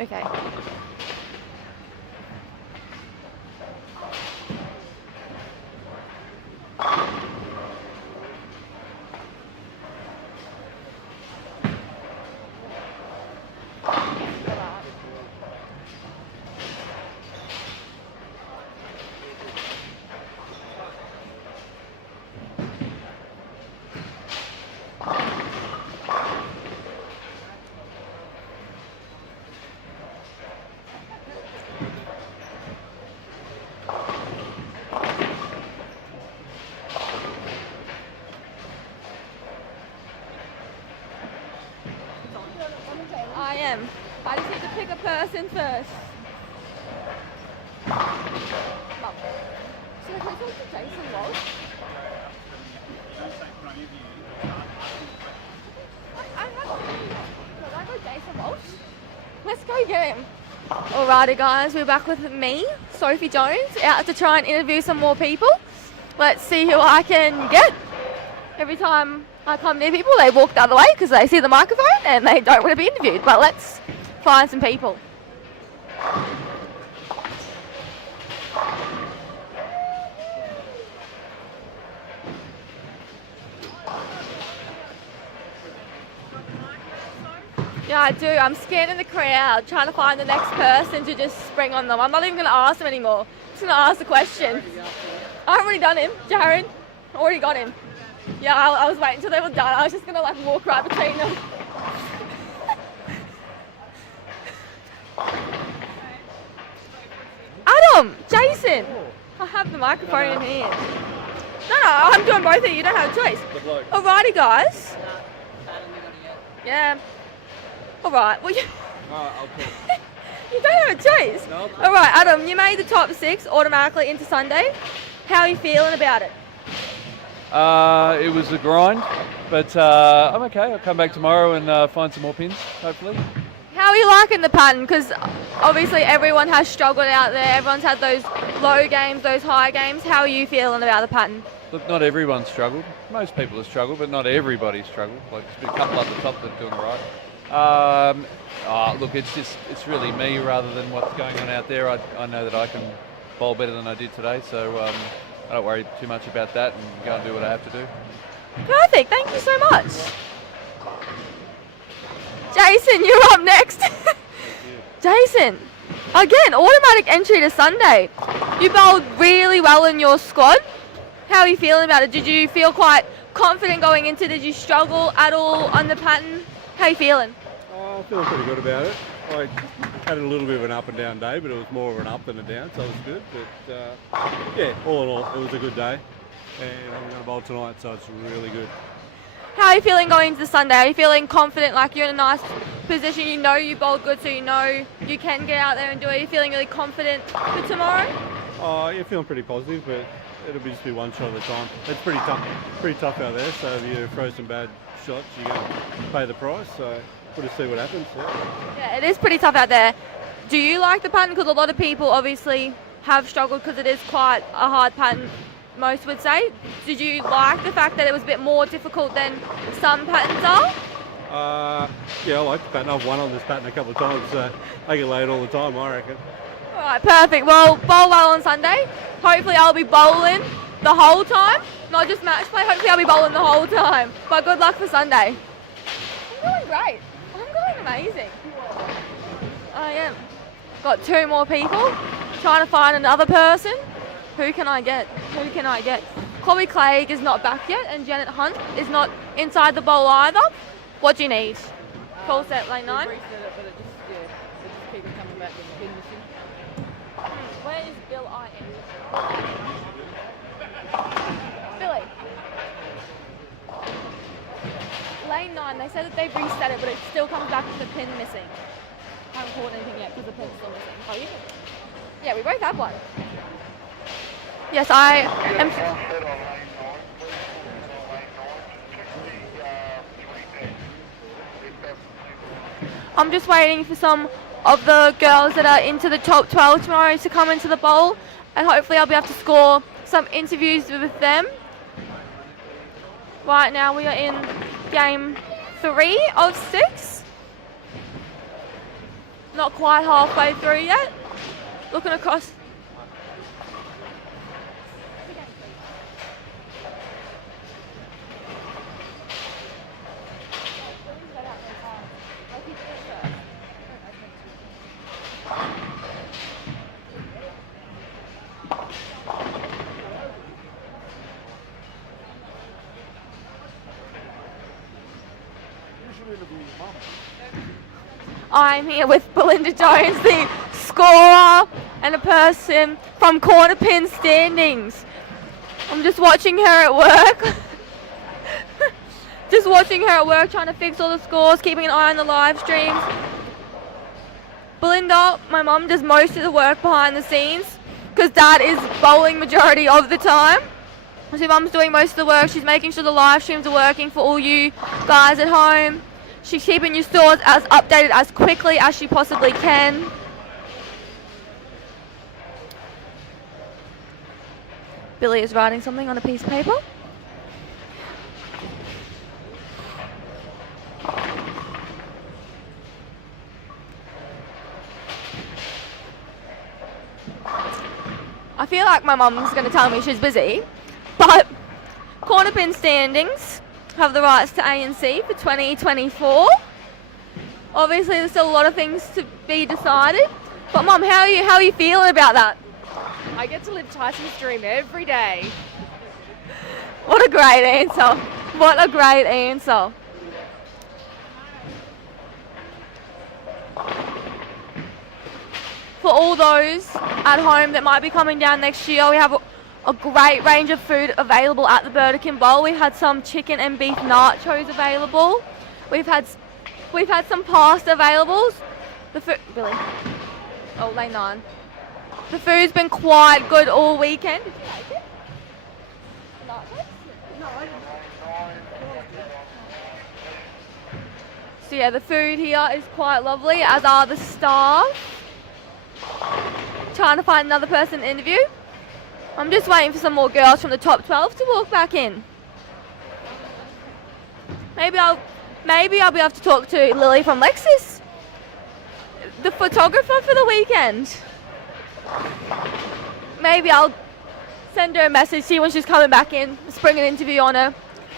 Okay. I am. I just need to pick a person first. Mum. So can I talk to Jason Walsh? I have to. Can I go Jason Walsh? Let's go get him. Alrighty guys, we're back with me, Sophie Jones, out to try and interview some more people. Let's see who I can get. Every time I come near people, they walk the other way because they see the microphone and they don't want to be interviewed. But let's find some people. Yeah, I do. I'm scanning the crowd, trying to find the next person to just spring on them. I'm not even going to ask them anymore. I'm just going to ask the question. I've already done him, Jared. Already got him. Yeah, I was waiting until they were done. I was just going to like walk right between them. Adam, Jason. I have the microphone in hand. No, I'm doing both of you. You don't have a choice. Alrighty, guys. Yeah. Alright, well, you don't have a choice. No. Alright, Adam, you made the top 6 automatically into Sunday. How are you feeling about it? It was a grind, but I'm okay. I'll come back tomorrow and find some more pins, hopefully. How are you liking the pattern? Because obviously everyone has struggled out there. Everyone's had those low games, those high games. How are you feeling about the pattern? Look, not everyone's struggled. Most people have struggled, but not everybody's struggled. Like, there's been a couple at the top that are doing all right. Look, it's really me rather than what's going on out there. I know that I can bowl better than I did today, so I don't worry too much about that and go and do what I have to do. Perfect, thank you so much. Jason, you're up next. Jason, again, automatic entry to Sunday. You bowled really well in your squad. How are you feeling about it? Did you feel quite confident going into it? Did you struggle at all on the pattern? How are you feeling? I'm feeling pretty good about it. I had a little bit of an up and down day, but it was more of an up than a down, so it was good. But yeah, all in all, it was a good day. And I'm going to bowl tonight, so it's really good. How are you feeling going into the Sunday? Are you feeling confident, like you're in a nice position, you know you bowled good, so you know you can get out there and do it? Are you feeling really confident for tomorrow? Yeah, feeling pretty positive, but it'll just be one shot at a time. It's pretty tough out there, so if you throw some bad shots, you're going to pay the price, so we'll just see what happens. Yeah, it is pretty tough out there. Do you like the pattern? Because a lot of people obviously have struggled because it is quite a hard pattern, most would say. Did you like the fact that it was a bit more difficult than some patterns are? Yeah, I like the pattern. I've won on this pattern a couple of times, so I get laid all the time, I reckon. Alright, perfect. Well, bowl well on Sunday. Hopefully I'll be bowling the whole time, not just match play. Hopefully I'll be bowling the whole time. But good luck for Sunday. I'm going great. I'm going amazing. I am. Got 2 more people. Trying to find another person. Who can I get? Who can I get? Chloe Clegg is not back yet, and Janet Hunt is not inside the bowl either. What do you need? Full set, lane 9. Where is Bill I.M.? Billy. Lane 9, they said that they've reset it, but it still comes back with the pin missing. I haven't caught anything yet because the pin's still missing. Oh, you can. Yeah, we both have one. Yes, I am. I'm just waiting for some of the girls that are into the top 12 tomorrow to come into the bowl, and hopefully I'll be able to score some interviews with them. Right now we are in game 3 of 6. Not quite halfway through yet. Looking across. I'm here with Belinda Jones, the scorer and a person from corner pin standings. I'm just watching her at work. Just watching her at work, trying to fix all the scores, keeping an eye on the live streams. Belinda, my mum does most of the work behind the scenes because Dad is bowling majority of the time. So Mum's doing most of the work. She's making sure the live streams are working for all you guys at home. She's keeping your stores as updated as quickly as she possibly can. Billy is writing something on a piece of paper. I feel like my mum's going to tell me she's busy, but corner pin standings have the rights to ANC for 2024. Obviously, there's still a lot of things to be decided. But Mum, how are you feeling about that? I get to live Tyson's dream every day. What a great answer. What a great answer. For all those at home that might be coming down next year, we have a great range of food available at the Burdekin Bowl. We've had some chicken and beef nachos available. We've had some pasta available. Billy. Oh, lane 9. The food's been quite good all weekend. Did you like it? Nachos? No, I didn't. So yeah, the food here is quite lovely, as are the staff. Trying to find another person to interview. I'm just waiting for some more girls from the top 12 to walk back in. Maybe I'll be able to talk to Lily from Lexus, the photographer for the weekend. Maybe I'll send her a message, see when she's coming back in, spring an interview on her.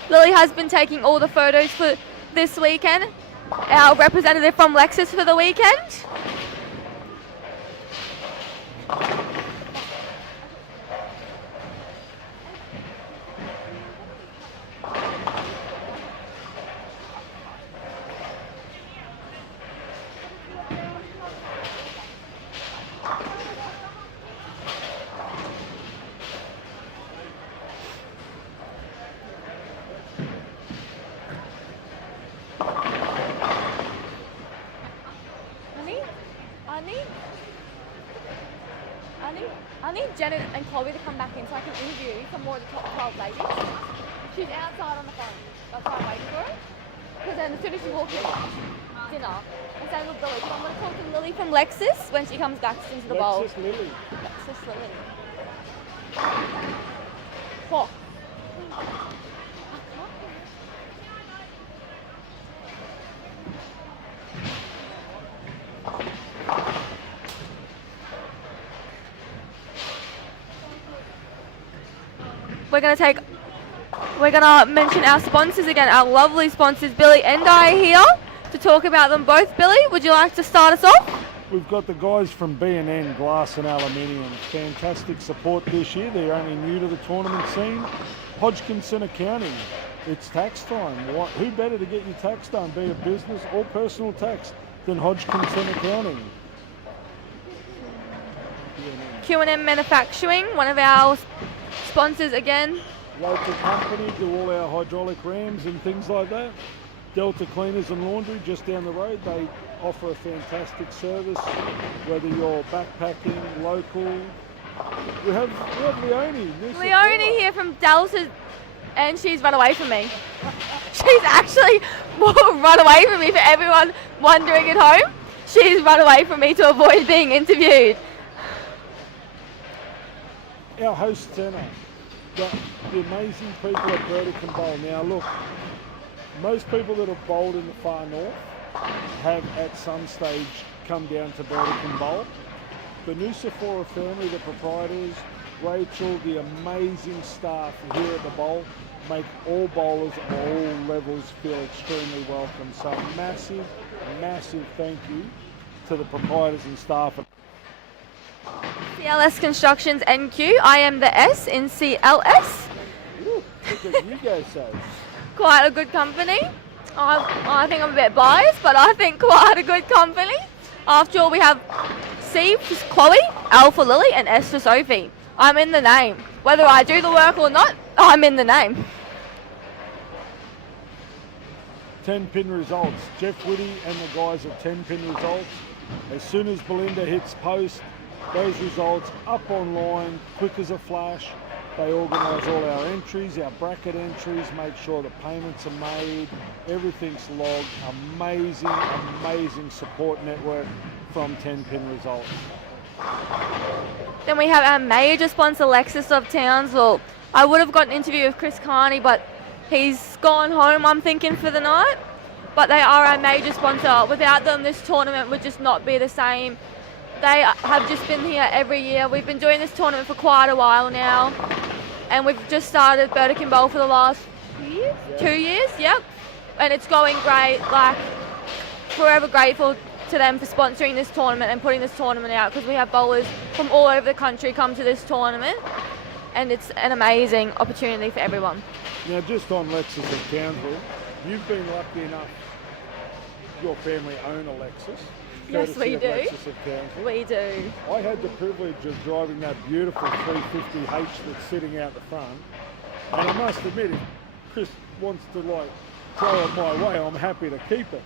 Lily has been taking all the photos for this weekend. Our representative from Lexus for the weekend. I need Janet and Chloe to come back in so I can interview some more of the top 12 ladies. She's outside on the phone. That's why I'm waiting for her. Because then as soon as she walks in, dinner. And same with Billy. So I'm going to talk to Lily from Lexus when she comes back into the bowl. Lexus Lily. Lexus Lily. Oh. We're gonna mention our sponsors again, our lovely sponsors, Billy and I, are here to talk about them both. Billy, would you like to start us off? We've got the guys from B&N Glass and Aluminium. Fantastic support this year. They're only new to the tournament scene. Hodgkinson Accounting. It's tax time. Who better to get your tax done, be it business or personal tax, than Hodgkinson Accounting? Q&M Manufacturing, one of our sponsors again. Local company, do all our hydraulic rams and things like that. Delta Cleaners and Laundry just down the road. They offer a fantastic service, whether you're backpacking, local. We have Leonie. Leonie here from Delta, and she's run away from me. She's actually run away from me for everyone wondering at home. She's run away from me to avoid being interviewed. Our host centre, the amazing people at Burdekin Bowl. Now look, most people that have bowled in the far north have at some stage come down to Burdekin Bowl. The Nusafora family, the proprietors, Rachel, the amazing staff here at the bowl, make all bowlers of all levels feel extremely welcome. So massive, massive thank you to the proprietors and staff. CLS Constructions NQ. I am the S in CLS. Ooh, look at you guys say. Quite a good company. I think I'm a bit biased, but I think quite a good company. After all, we have C for Chloe, L for Lily, and S for Sophie. I'm in the name. Whether I do the work or not, I'm in the name. 10-pin results. Jeff Whitty and the guys at 10-pin results. As soon as Belinda hits post, those results up online, quick as a flash. They organise all our entries, our bracket entries, make sure the payments are made, everything's logged. Amazing, amazing support network from 10-pin results. Then we have our major sponsor, Lexus of Townsville. I would have got an interview with Chris Carney, but he's gone home, I'm thinking, for the night. But they are our major sponsor. Without them, this tournament would just not be the same. They have just been here every year. We've been doing this tournament for quite a while now. And we've just started Burdekin Bowl for the last 2 years, yep. And it's going great. Like, forever grateful to them for sponsoring this tournament and putting this tournament out, because we have bowlers from all over the country come to this tournament. And it's an amazing opportunity for everyone. Now, just on Lexus of Townsville, you've been lucky enough, your family own a Lexus. Yes, we do. Lexus of Townsville. We do. I had the privilege of driving that beautiful 350H that's sitting out the front, and I must admit, if Chris wants to throw it my way, I'm happy to keep it.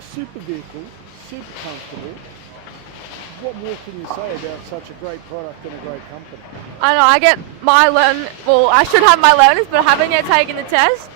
Super vehicle, super comfortable. What more can you say about such a great product and a great company? I know, I get my I should have my learners, but I haven't yet taken the test.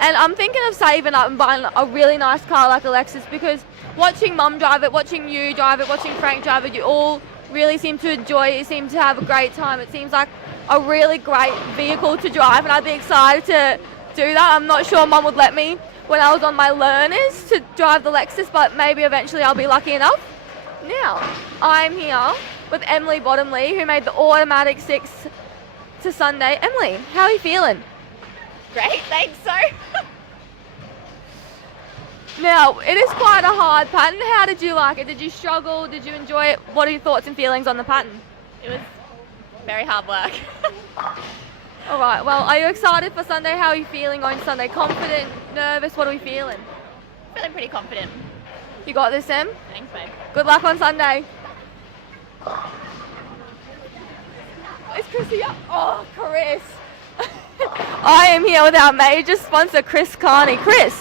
And I'm thinking of saving up and buying a really nice car like a Lexus, because watching Mum drive it, watching you drive it, watching Frank drive it, you all really seem to enjoy it, you seem to have a great time. It seems like a really great vehicle to drive, and I'd be excited to do that. I'm not sure Mum would let me when I was on my learners to drive the Lexus, but maybe eventually I'll be lucky enough. Now, I'm here with Emily Bottomley, who made the automatic 6 to Sunday. Emily, how are you feeling? Great, thanks. So, Now, it is quite a hard pattern. How did you like it? Did you struggle? Did you enjoy it? What are your thoughts and feelings on the pattern? it was very hard work. All right, well, are you excited for Sunday? How are you feeling on Sunday? Confident, nervous? What are we feeling? Feeling pretty confident. You got this, Em? Thanks, babe. Good luck on Sunday. Is Chris here? Oh, Chris. I am here with our major sponsor, Chris Carney. Chris,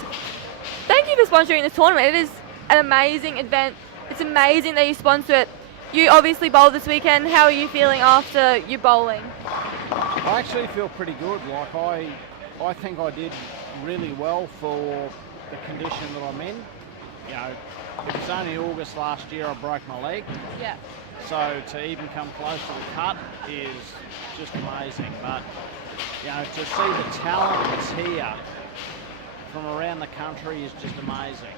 thank you for sponsoring this tournament. It is an amazing event. It's amazing that you sponsor it. You obviously bowled this weekend. How are you feeling after you bowling? I actually feel pretty good. Like I think I did really well for the condition that I'm in. You know, it was only August last year I broke my leg. Yeah. So to even come close to the cut is just amazing. But you know, to see the talent that's here from around the country is just amazing.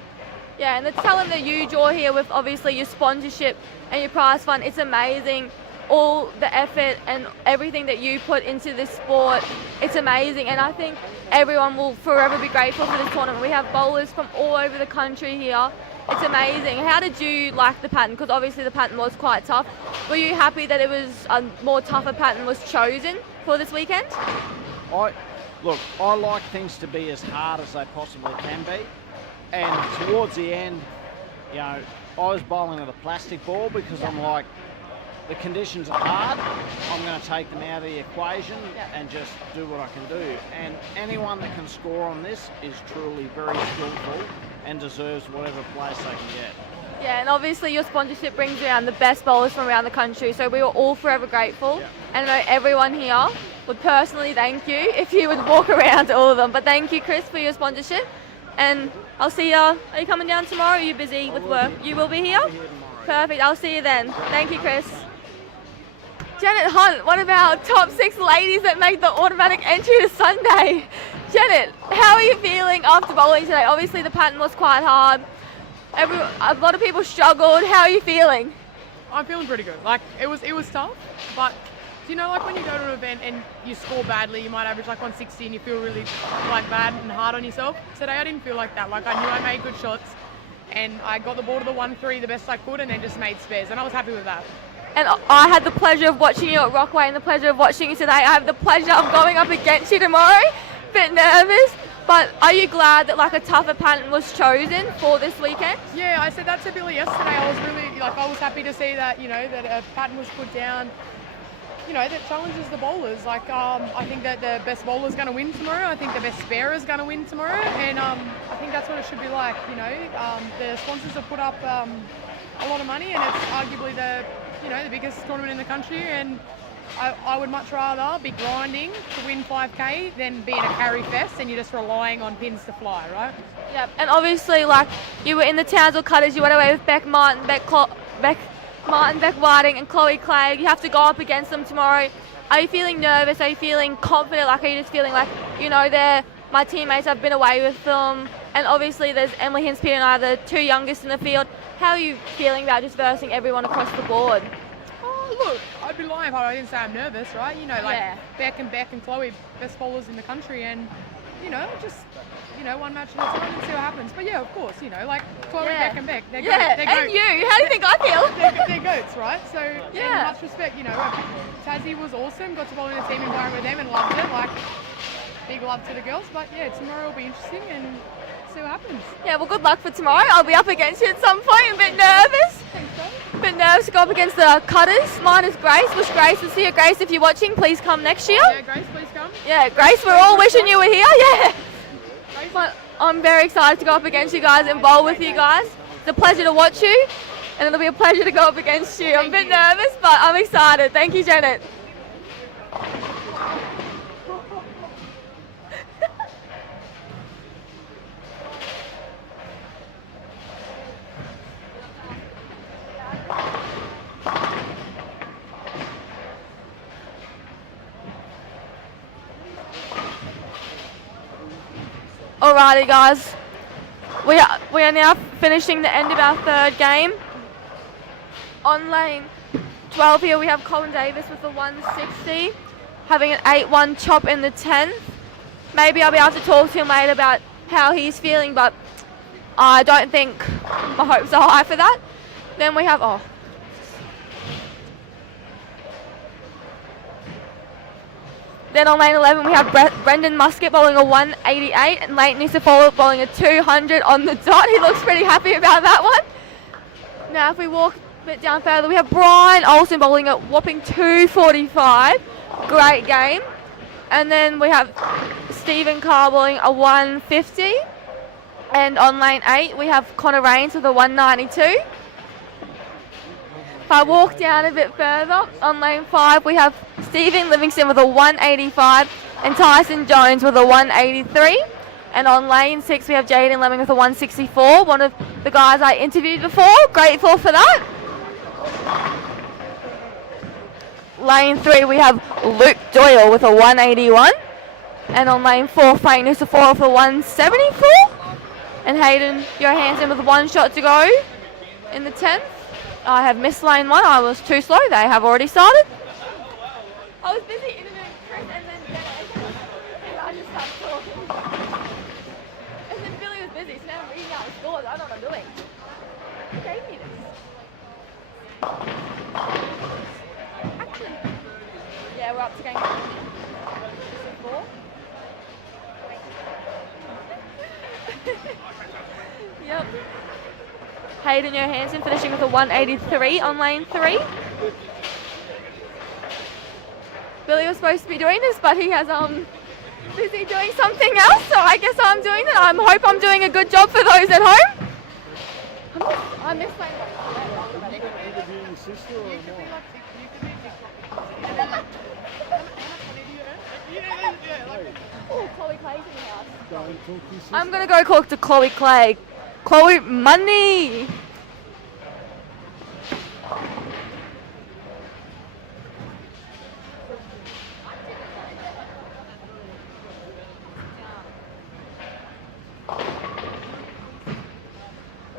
Yeah, and the talent that you draw here with obviously your sponsorship and your prize fund, it's amazing. All the effort and everything that you put into this sport, it's amazing. And I think everyone will forever be grateful for this tournament. We have bowlers from all over the country here. It's amazing. How did you like the pattern? Because obviously the pattern was quite tough. Were you happy that it was a more tougher pattern was chosen for this weekend? I like things to be as hard as they possibly can be. And towards the end, you know, I was bowling with a plastic ball because I'm like, the conditions are hard. I'm going to take them out of the equation and just do what I can do. And anyone that can score on this is truly very skillful and deserves whatever place they can get. Yeah, and obviously your sponsorship brings around the best bowlers from around the country, so we are all forever grateful. Yeah. And I know everyone here would personally thank you if you would walk around to all of them. But thank you, Chris, for your sponsorship. And I'll see you. Are you coming down tomorrow? Or are you busy with work? You will be here? I'll be here tomorrow. Perfect. I'll see you then. Thank you, Chris. Janet Hunt, one of our top 6 ladies that made the automatic entry to Sunday. Janet, how are you feeling after bowling today? Obviously the pattern was quite hard. A lot of people struggled. How are you feeling? I'm feeling pretty good. Like it was tough, but you know, like when you go to an event and you score badly, you might average like 160 and you feel really like bad and hard on yourself. Today I didn't feel like that. Like I knew I made good shots and I got the ball to the 1-3 the best I could and then just made spares and I was happy with that. And I had the pleasure of watching you at Rockaway and the pleasure of watching you today. I have the pleasure of going up against you tomorrow. Bit nervous, but are you glad that like a tougher pattern was chosen for this weekend? Yeah, I said that to Billy yesterday. I was happy to see that, you know, that a pattern was put down, you know, that challenges the bowlers. Like I think that the best bowler is going to win tomorrow. I think the best sparer is going to win tomorrow, and I think that's what it should be like. You know, the sponsors have put up a lot of money, and it's arguably the biggest tournament in the country, and I would much rather be grinding to win 5K than be in a carry fest and you're just relying on pins to fly, right? Yep, and obviously, like, you were in the Townsville Cutters, you went away with Beck Martin, Beck Whiting and Chloe Clegg. You have to go up against them tomorrow. Are you feeling nervous? Are you feeling confident? Like, are you just feeling like, you know, they're my teammates, I've been away with them, and obviously there's Emily Hinspie and I, the two youngest in the field. How are you feeling about just versing everyone across the board? Look, I'd be lying if I didn't say I'm nervous, right? You know, like Beck and Chloe, best bowlers in the country, and you know, just one match at a time and see what happens. But yeah, of course, you know, like Chloe, Beck, they're goats. And you, how do you think I feel? they're goats, right? So in much respect, you know, Tassie was awesome. Got to bowl in a team environment with them and loved it. Like big love to the girls. But yeah, tomorrow will be interesting and see what happens. Yeah, well, good luck for tomorrow. I'll be up against you at some point. I'm a bit nervous. Thanks, bro. Bit nervous to go up against the Cutters. Mine is Grace. Wish Grace to see you. Grace, if you're watching, please come next year. Yeah, Grace, please come. Yeah, Grace, we're all wishing you were here. Yeah. But I'm very excited to go up against you guys and bowl with you guys. It's a pleasure to watch you, and it'll be a pleasure to go up against you. I'm a bit nervous, but I'm excited. Thank you, Janet. Alrighty guys, we are now finishing the end of our third game. On lane 12 here we have Colin Davis with the 160, having an 8-1 chop in the 10th. Maybe I'll be able to talk to him later about how he's feeling, but I don't think my hopes are high for that. Then we have, Then on lane 11 we have Brendan Muscat bowling a 188 and Leighton Isafolo bowling a 200 on the dot. He looks pretty happy about that one. Now if we walk a bit down further, we have Brian Olsen bowling a whopping 245. Great game. And then we have Stephen Carr bowling a 150. And on lane 8 we have Connor Rains with a 192. If I walk down a bit further, on lane 5 we have Stephen Livingston with a 185 and Tyson Jones with a 183. And on lane 6 we have Jaden Lemming with a 164, one of the guys I interviewed before. Grateful for that. Lane 3 we have Luke Doyle with a 181. And on lane 4 Frank Nusafora with a 174. And Hayden Johansson with one shot to go in the 10th. I have missed lane 1. I was too slow. They have already started. I was busy interviewing Chris and then Jenna, and I just started talking. And then Billy was busy, so now I'm reading out the scores. I don't know what I'm doing. Who gave me this? Actually, yeah, we're up to game 4. Yep. Hayden Johansson finishing with a 183 on lane 3. Billy was supposed to be doing this, but he has busy doing something else, so I guess I'm doing it. I hope I'm doing a good job for those at home. I miss lane 1. Interviewing your sister or more? Oh, Chloe Clegg's in the house. Go and talk to your sister. I'm going to go talk to Chloe Clegg. Chloe, money!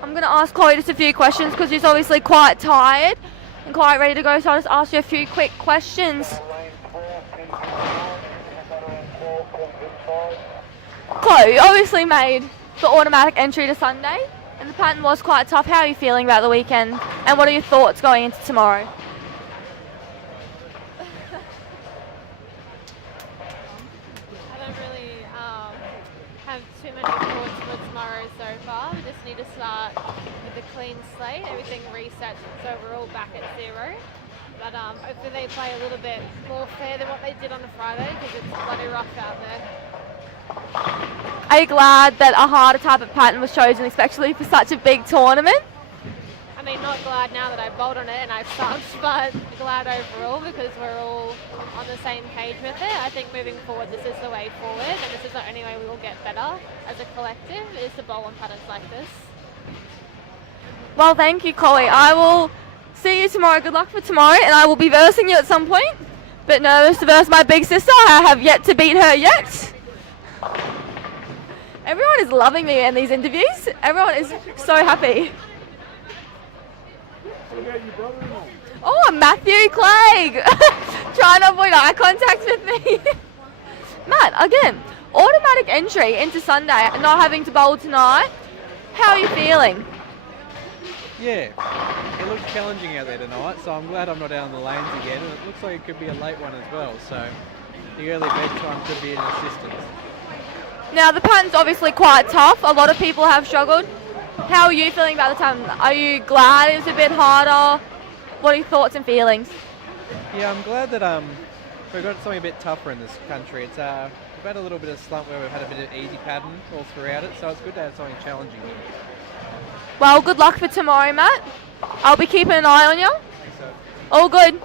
I'm going to ask Chloe just a few questions because she's obviously quite tired and quite ready to go, so I'll just ask you a few quick questions. Chloe, you obviously made the automatic entry to Sunday and the pattern was quite tough. How are you feeling about the weekend and what are your thoughts going into tomorrow? I don't really have too many thoughts for tomorrow so far. We just need to start with a clean slate, everything resets so we're all back at zero. But hopefully they play a little bit more fair than what they did on the Friday because it's bloody rough out there. Are you glad that a harder type of pattern was chosen, especially for such a big tournament? I mean, not glad now that I bowled on it and I've subbed, but glad overall because we're all on the same page with it. I think moving forward, this is the way forward, and this is the only way we will get better as a collective, is to bowl on patterns like this. Well, thank you, Chloe. I will see you tomorrow. Good luck for tomorrow, and I will be versing you at some point. Bit nervous to verse my big sister. I have yet to beat her yet. Everyone is loving me in these interviews. Everyone is so happy. What about your brother-in-law? Oh, Matthew Clegg. Trying to avoid eye contact with me. Matt, again, automatic entry into Sunday, not having to bowl tonight. How are you feeling? Yeah, it looks challenging out there tonight, so I'm glad I'm not out on the lanes again, and it looks like it could be a late one as well, so the early bedtime could be an assistance. Now, the pattern's obviously quite tough. A lot of people have struggled. How are you feeling about the pattern? Are you glad it's a bit harder? What are your thoughts and feelings? Yeah, I'm glad that we've got something a bit tougher in this country. It's we've had a little bit of slump where we've had a bit of easy pattern all throughout it, so it's good to have something challenging. Well, good luck for tomorrow, Matt. I'll be keeping an eye on you. Thanks, sir. All good.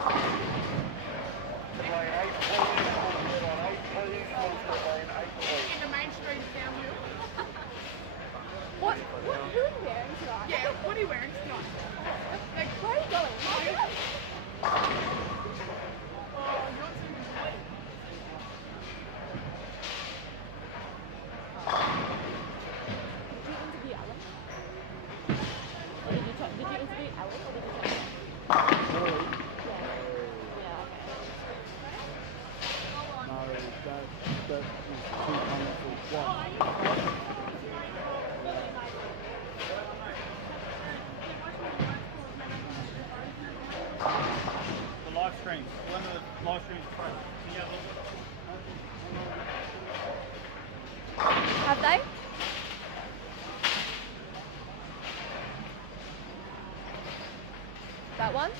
Who are you wearing tonight? Yeah, what are you wearing tonight? Like, where are you going? That is too painful. One. The live streams. One of the live streams. Have they? That one?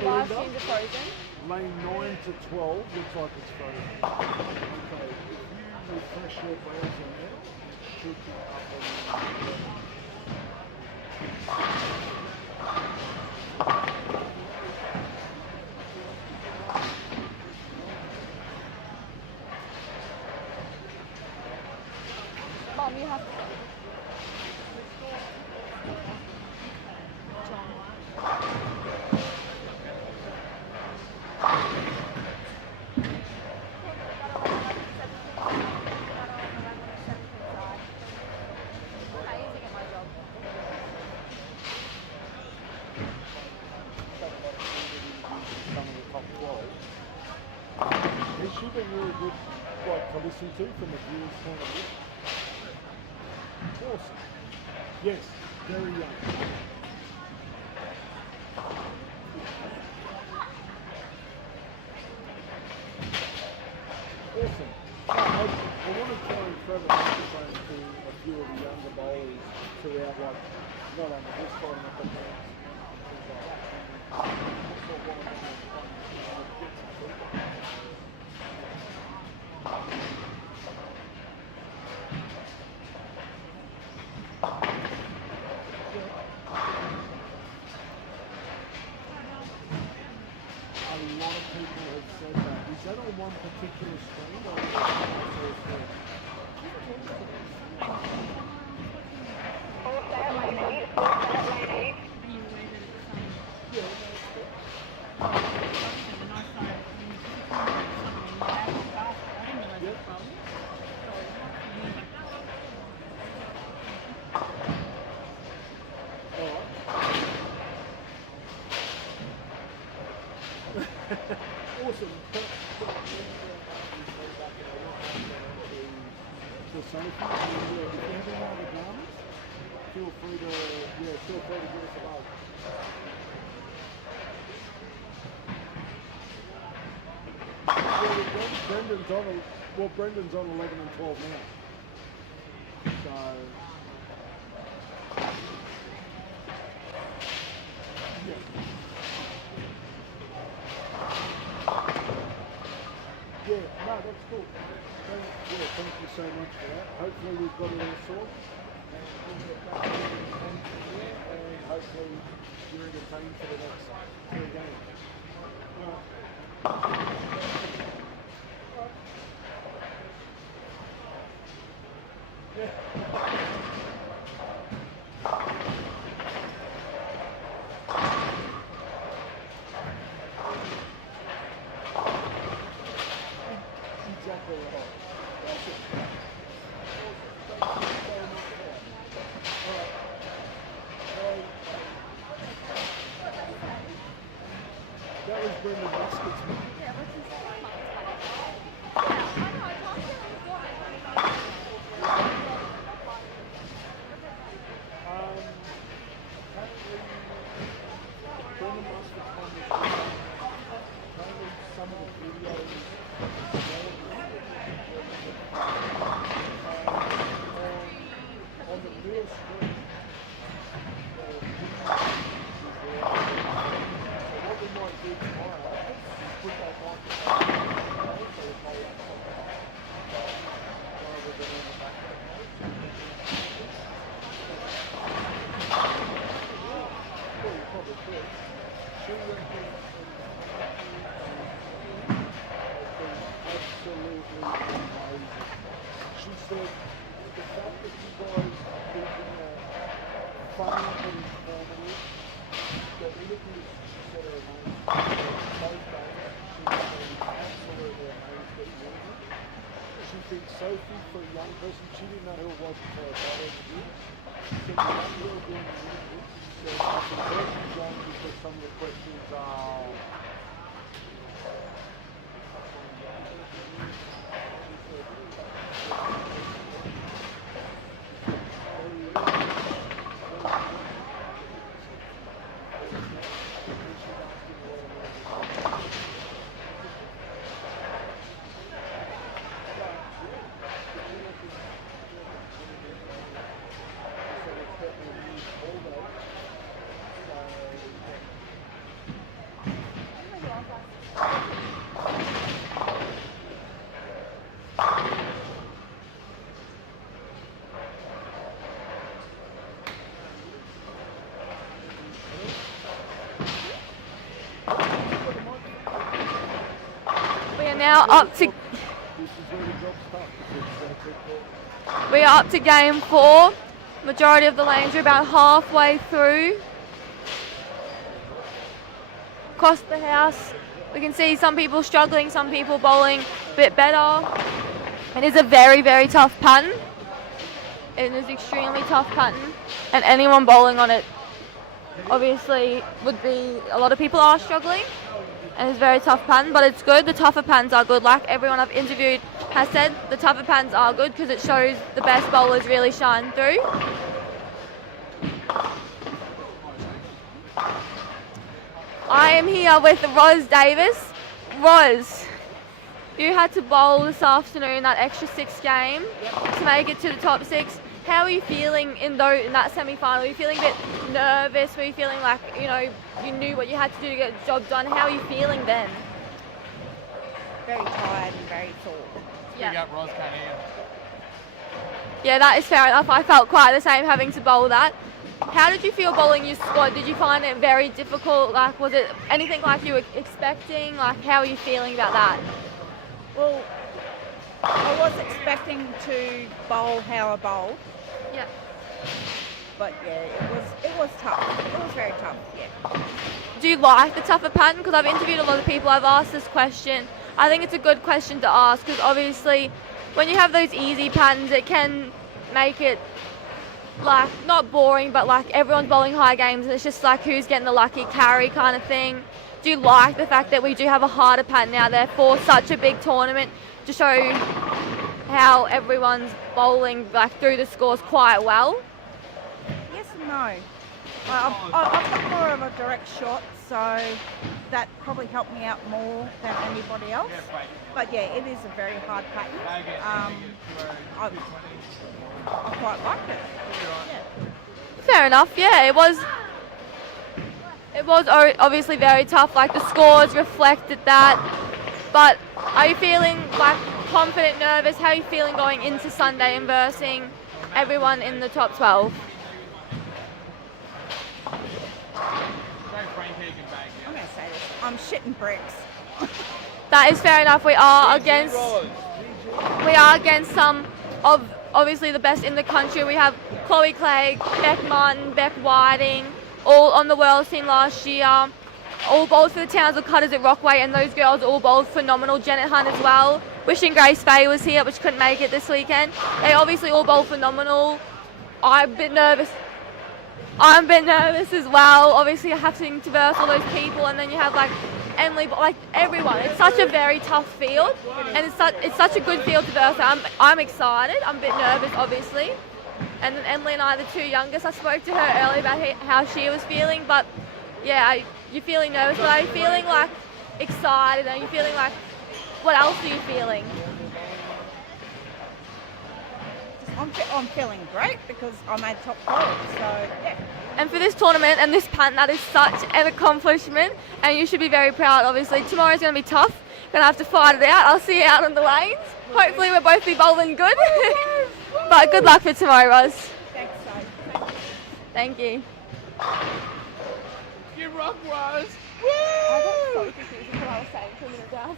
The live streams are frozen. Lane 9 to 12 looks like it's frozen. Okay, if you refresh your browser now, it should be up on Mom, you have to. It should be really good, like, to listen to from a viewer's point of view. Awesome. Yes, very young. Awesome. I want to try and throw the microphone to a few of the younger bowlers throughout, like, not only this tournament, but things like that. A lot of people have said that. Is that on one particular screen or is it screen? Sophie. And, if you have any other dramas, feel free to give us a buzz. Brendan's on 11 and 12 now. So. Yeah. Yeah, no, that's cool. Thank you so much for that. Hopefully we've got it all sorted. And we'll get back from there, and hopefully you're entertained for the next 3 games. Yeah. Exactly right. That's it. Thank you so much for that. Alright. That was Brendan Baskets. Yeah, what's his name? Brendan Baskets apparently some of the videos on the middle screen. So what we might do tomorrow is put that microphone on so we play that rather than on the background. Well, you probably could. She went in absolutely amazing. She said the fact that you guys keep it fun and informative, the interviews she said are amazing. Both days she was absolutely amazed at you. She thinks Sophie, for a young person, she didn't know who it was until I got interview. She said the young girl doing the interview, she said it's important John because some of the questions are now up to we are up to game 4. Majority of the lanes are about halfway through. Across the house, we can see some people struggling, some people bowling a bit better. It is a very, very tough pattern. It is extremely tough pattern, and anyone bowling on it obviously would be, a lot of people are struggling. And it's a very tough pattern, but it's good. The tougher patterns are good. Like everyone I've interviewed has said, the tougher patterns are good because it shows the best bowlers really shine through. I am here with Roz Davis. Roz, you had to bowl this afternoon, that extra 6 game to make it to the top 6. How are you feeling in that semi-final? Were you feeling a bit nervous? Were you feeling like, you knew what you had to do to get the job done? How are you feeling then? Very tired and very sore. Speak up, Roz, can't hear you. Yeah, that is fair enough. I felt quite the same having to bowl that. How did you feel bowling your squad? Did you find it very difficult? Like, was it anything like you were expecting? Like, how are you feeling about that? Well, I was expecting to bowl how I bowled. Yeah. But yeah, it was tough. It was very tough, yeah. Do you like the tougher pattern? Because I've interviewed a lot of people, I've asked this question. I think it's a good question to ask because obviously when you have those easy patterns, it can make it like not boring, but like everyone's bowling high games and it's just like who's getting the lucky carry kind of thing. Do you like the fact that we do have a harder pattern now there for such a big tournament to show how everyone's bowling like through the scores quite well? Yes and no. I've got more of a direct shot, so that probably helped me out more than anybody else. But yeah, it is a very hard pattern. I quite liked it. Yeah. Fair enough. Yeah, it was obviously very tough. Like the scores reflected that. But are you feeling like confident, nervous? How are you feeling going into Sunday and versing everyone in the top 12? I'm going to say this. I'm shitting bricks. That is fair enough. We are against some of obviously the best in the country. We have Chloe Clegg, Beck Martin, Beck Whiting, all on the world team last year. All bowled for the Townsville Cutters at Rockaway, and those girls all bowled phenomenal. Janet Hunt as well. Wishing Grace Faye was here, but she couldn't make it this weekend. They obviously all bowled phenomenal. I'm a bit nervous as well. Obviously, having to verse all those people, and then you have like Emily, like everyone. It's such a very tough field, and it's such a good field to verse. I'm excited. I'm a bit nervous, obviously. And then Emily and I are the two youngest. I spoke to her earlier about how she was feeling, but yeah, you're feeling nervous, but are you feeling like excited? Are you feeling like, what else are you feeling? I'm feeling great because I made top 12, so yeah. And for this tournament and this pattern, that is such an accomplishment, and you should be very proud. Obviously, tomorrow's going to be tough. Going to have to fight it out. I'll see you out on the lanes. Hopefully, we'll both be bowling good. But good luck for tomorrow, Roz. Thanks, so. Thank you. You rock, Roz. I got so confused with what I was saying 2 minutes ago.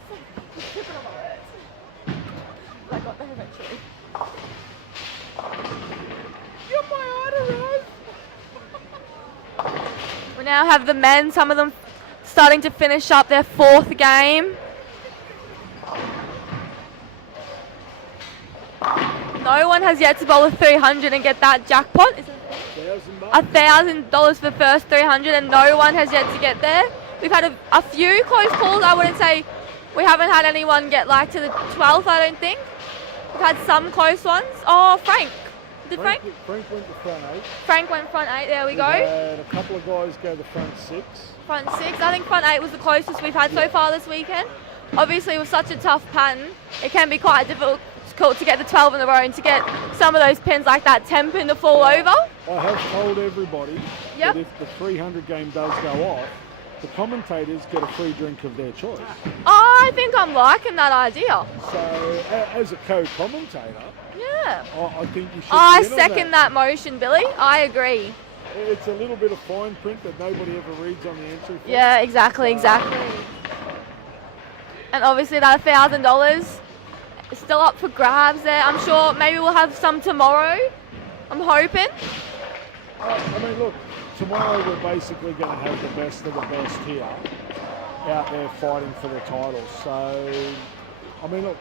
Tripping on my words. But I got there eventually. You're my idol, Roz. We now have the men, some of them starting to finish up their 4th game. No one has yet to bowl a 300 and get that jackpot. Is it $1,000 for the first 300, and no one has yet to get there. We've had a few close calls. I wouldn't say we haven't had anyone get like to the 12th, I don't think. We've had some close ones. Oh, Frank. Did Frank? Frank went to front 8. Frank went front 8, there we go. Had a couple of guys go to front 6. Front 6. I think front 8 was the closest we've had so far this weekend. Obviously, with such a tough pattern, it can be quite difficult to get the 12 in a row and to get some of those pins like that 10 pin to fall over. I have told everybody that if the 300 game does go off, the commentators get a free drink of their choice. I think I'm liking that idea. So, as a co-commentator, yeah, I think you should. I second that motion, Billy. I agree. It's a little bit of fine print that nobody ever reads on the entry form. Yeah, exactly. And obviously that $1,000 is still up for grabs there. I'm sure maybe we'll have some tomorrow. I'm hoping. I mean, look, tomorrow we're basically going to have the best of the best here out there fighting for the title. So, I mean, look,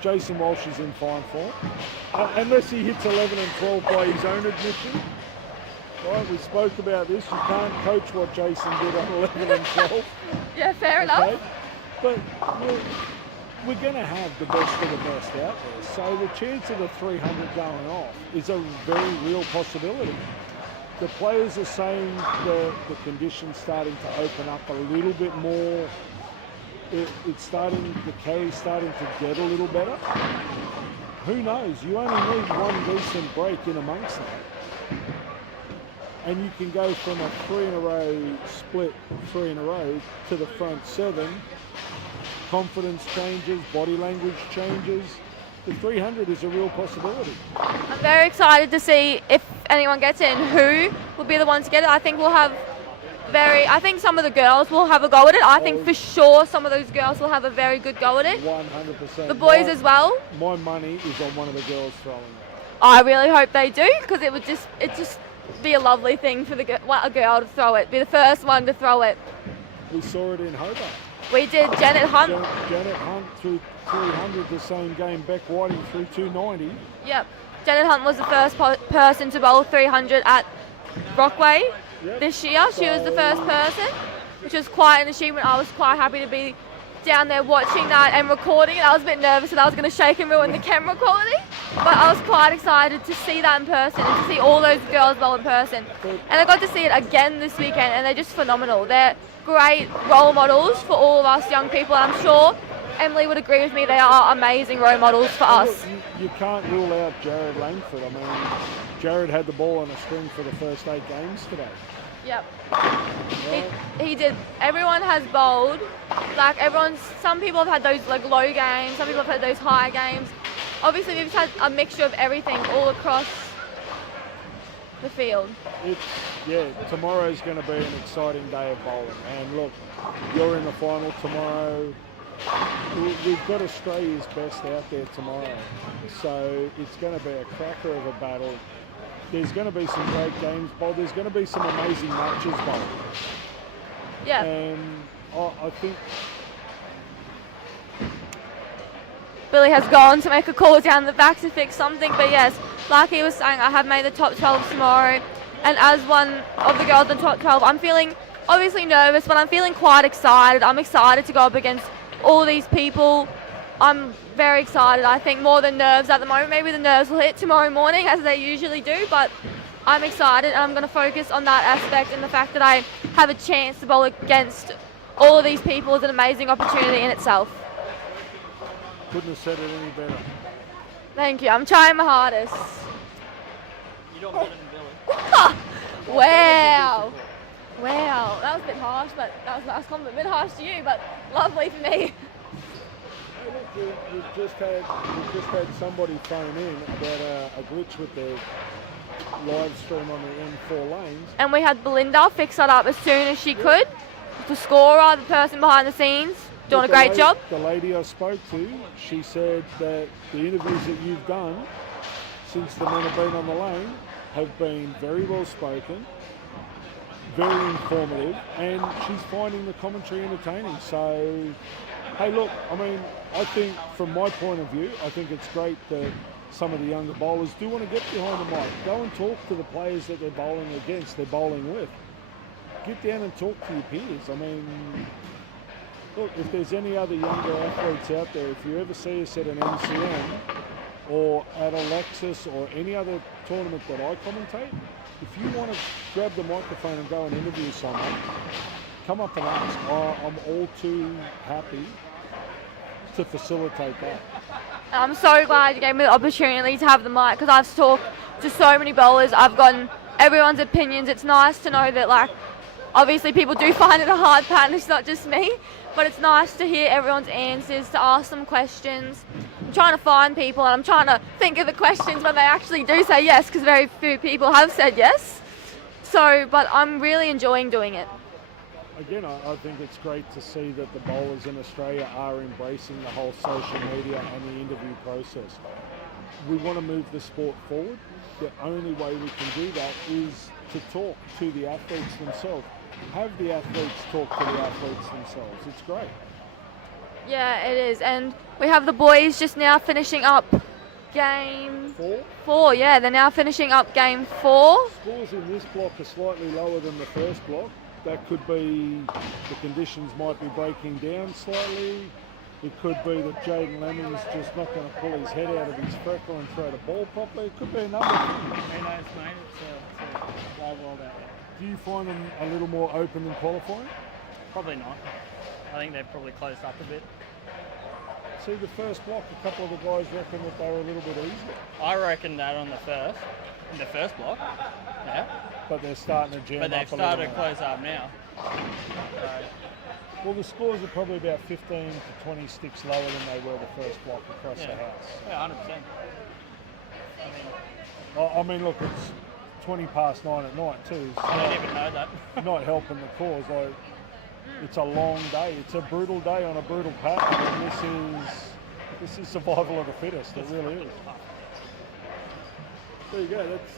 Jason Walsh is in fine form. Unless he hits 11 and 12 by his own admission. Right, we spoke about this. You can't coach what Jason did on 11 and 12. Yeah, fair enough. But we're going to have the best of the best out there. So the chance of the 300 going off is a very real possibility. The players are saying the conditions starting to open up a little bit more. It's starting, the carry's starting to get a little better. Who knows? You only need one decent break in amongst that. And you can go from a 3 in a row split, 3 in a row, to the front 7. Confidence changes, body language changes. The 300 is a real possibility. I'm very excited to see if anyone gets it and who will be the ones to get it. I think I think some of the girls will have a go at it. I think for sure some of those girls will have a very good go at it. 100%. The boys as well. My money is on one of the girls throwing it. I really hope they do, because it just be a lovely thing for a girl to throw it. Be the first one to throw it. We saw it in Hobart. We did. Janet Hunt. Janet Hunt threw 300 the same game. Beck Whiting threw 290. Yep. Janet Hunt was the first person to bowl 300 at Brockway this year. She was the first person, which was quite an achievement. I was quite happy to be down there watching that and recording it. I was a bit nervous that I was going to shake and ruin the camera quality, but I was quite excited to see that in person and to see all those girls bowl in person. And I got to see it again this weekend, and they're just phenomenal. They're great role models for all of us young people, and I'm sure Emily would agree with me, they are amazing role models for us. You can't rule out Jared Langford. I mean, Jared had the ball on a string for the first 8 games today. Yep. He did. Everyone has bowled. Like some people have had those like low games, some people have had those high games. Obviously we've had a mixture of everything all across the field. Tomorrow's going to be an exciting day of bowling. And look, you're in the final tomorrow. We've got Australia's best out there tomorrow. So it's going to be a cracker of a battle. There's going to be some great games bowled. There's going to be some amazing matches bowled. Yeah. And I think Billy has gone to make a call down the back to fix something, but yes, like he was saying, I have made the top 12 tomorrow, and as one of the girls in the top 12, I'm feeling obviously nervous, but I'm feeling quite excited. I'm excited to go up against all these people. I'm very excited, I think, more than nerves at the moment. Maybe the nerves will hit tomorrow morning, as they usually do, but I'm excited, and I'm going to focus on that aspect and the fact that I have a chance to bowl against all of these people is an amazing opportunity in itself. Couldn't have said it any better. Thank you. I'm trying my hardest. You don't better than Billy. Wow. Wow. That was a bit harsh, but that was a nice compliment. A bit harsh to you, but lovely for me. We've just had somebody phone in about a glitch with their live stream on the M4 lanes. And we had Belinda fix that up as soon as she could. The scorer, the person behind the scenes, doing a great job. The lady I spoke to, she said that the interviews that you've done since the men have been on the lane have been very well spoken, very informative, and she's finding the commentary entertaining. So, hey, look, I mean, I think from my point of view, I think it's great that some of the younger bowlers do want to get behind the mic. Go and talk to the players that they're bowling against, they're bowling with. Get down and talk to your peers. I mean, look, if there's any other younger athletes out there, if you ever see us at an MCM or at a Lexus or any other tournament that I commentate, if you want to grab the microphone and go and interview someone, come up and ask. I'm all too happy to facilitate that. I'm so glad you gave me the opportunity to have the mic, because I've talked to so many bowlers. I've gotten everyone's opinions. It's nice to know that, like, obviously people do find it a hard pattern. It's not just me, but it's nice to hear everyone's answers, to ask them questions. I'm trying to find people, and I'm trying to think of the questions when they actually do say yes, because very few people have said yes. So, but I'm really enjoying doing it. Again, I think it's great to see that the bowlers in Australia are embracing the whole social media and the interview process. We want to move the sport forward. The only way we can do that is to talk to the athletes themselves. Have the athletes talk to the athletes themselves. It's great. Yeah, it is. And we have the boys just now finishing up game 4. Yeah, they're now finishing up game 4. Scores in this block are slightly lower than the first block. That could be the conditions might be breaking down slightly. It could be that Jaden Lemming's just not going to pull his head out of his freckle and throw the ball properly. It could be another thing. Who knows, mate? It's a wild world out there. Do you find them a little more open than qualifying? Probably not. I think they've probably closed up a bit. See, the first block, a couple of the guys reckon that they were a little bit easier. I reckon that in the first block, yeah. But they're starting to jam up. But they've started to close up now. Well, the scores are probably about 15 to 20 sticks lower than they were the first block across the house. Yeah, 100%. I mean, look, it's 20 past 9 at night too. So I didn't even know that. Not helping the cause. Like, it's a long day. It's a brutal day on a brutal patch, and this is survival of the fittest. It really is. There you go. That's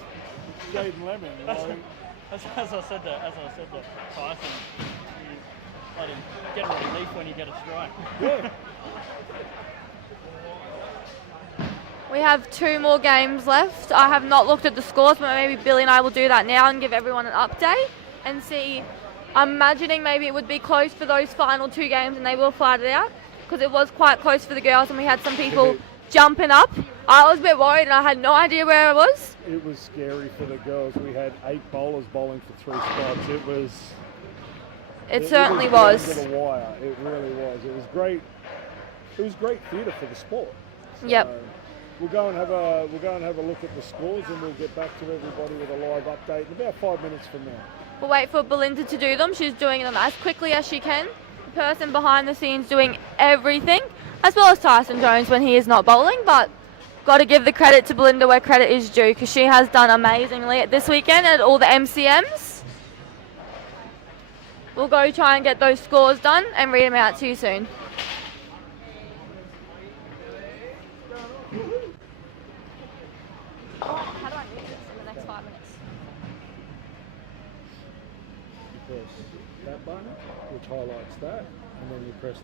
Jaden Lemming. As I said to Tyson, you let him get a relief when you get a strike. Yeah. We have 2 more games left. I have not looked at the scores, but maybe Billy and I will do that now and give everyone an update and see I'm imagining maybe it would be close for those final 2 games and they will fight it out, because it was quite close for the girls and we had some people jumping up. I was a bit worried and I had no idea where I was. It was scary for the girls. We had 8 bowlers bowling for 3 spots. It certainly was. was. Down to the wire. It really was. It was great. It was great theatre for the sport. So Yep. We'll go and have a look at the scores, and we'll get back to everybody with a live update in about 5 minutes from now. We'll wait for Belinda to do them. She's doing them as quickly as she can. The person behind the scenes doing everything, as well as Tyson Jones when he is not bowling. But got to give the credit to Belinda where credit is due, because she has done amazingly at this weekend at all the MCMs. We'll go try and get those scores done and read them out to you soon. How do I do this in the next 5 minutes? You press that button, which highlights that, and then you press.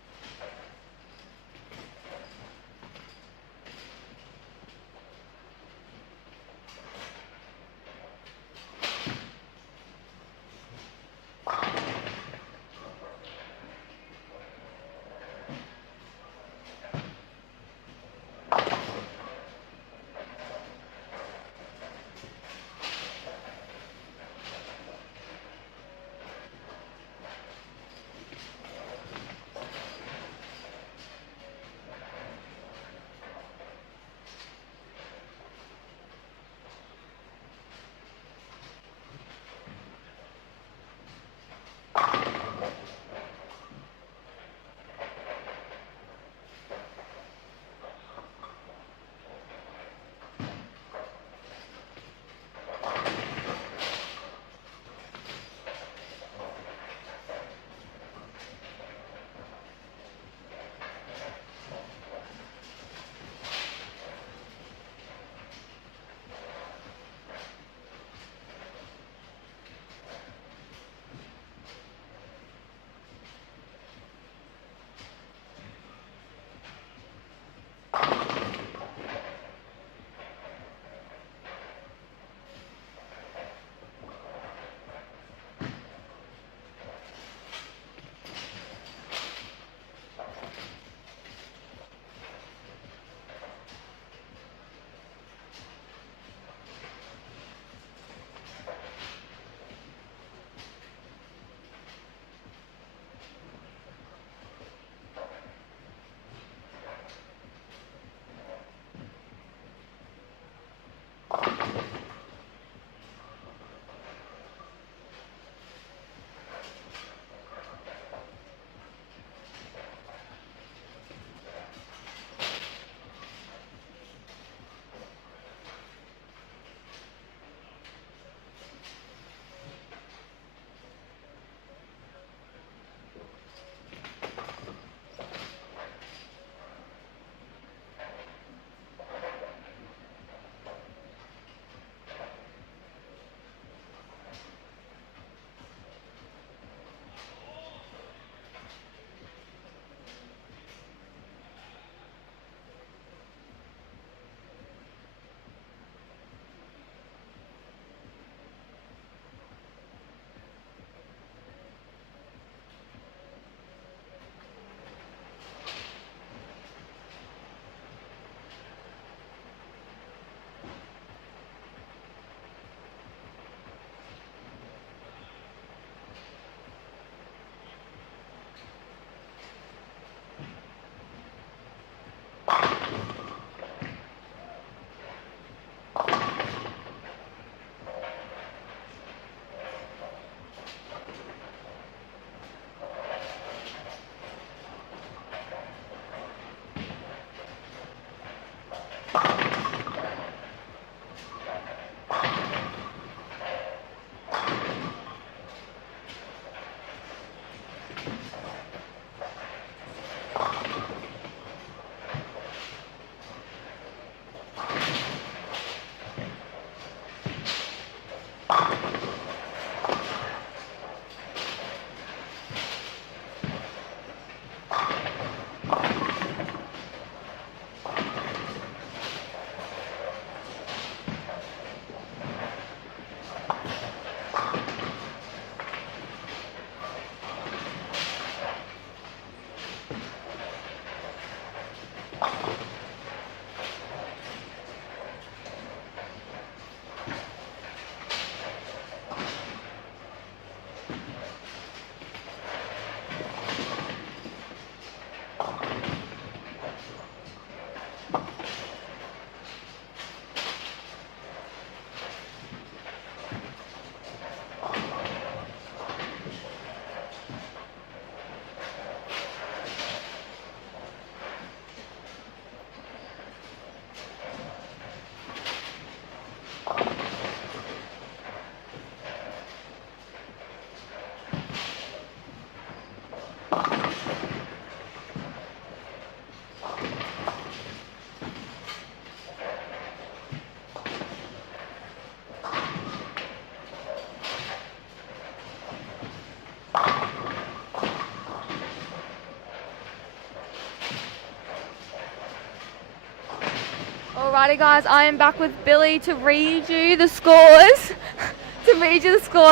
Alrighty guys, I am back with Billy to read you the scores.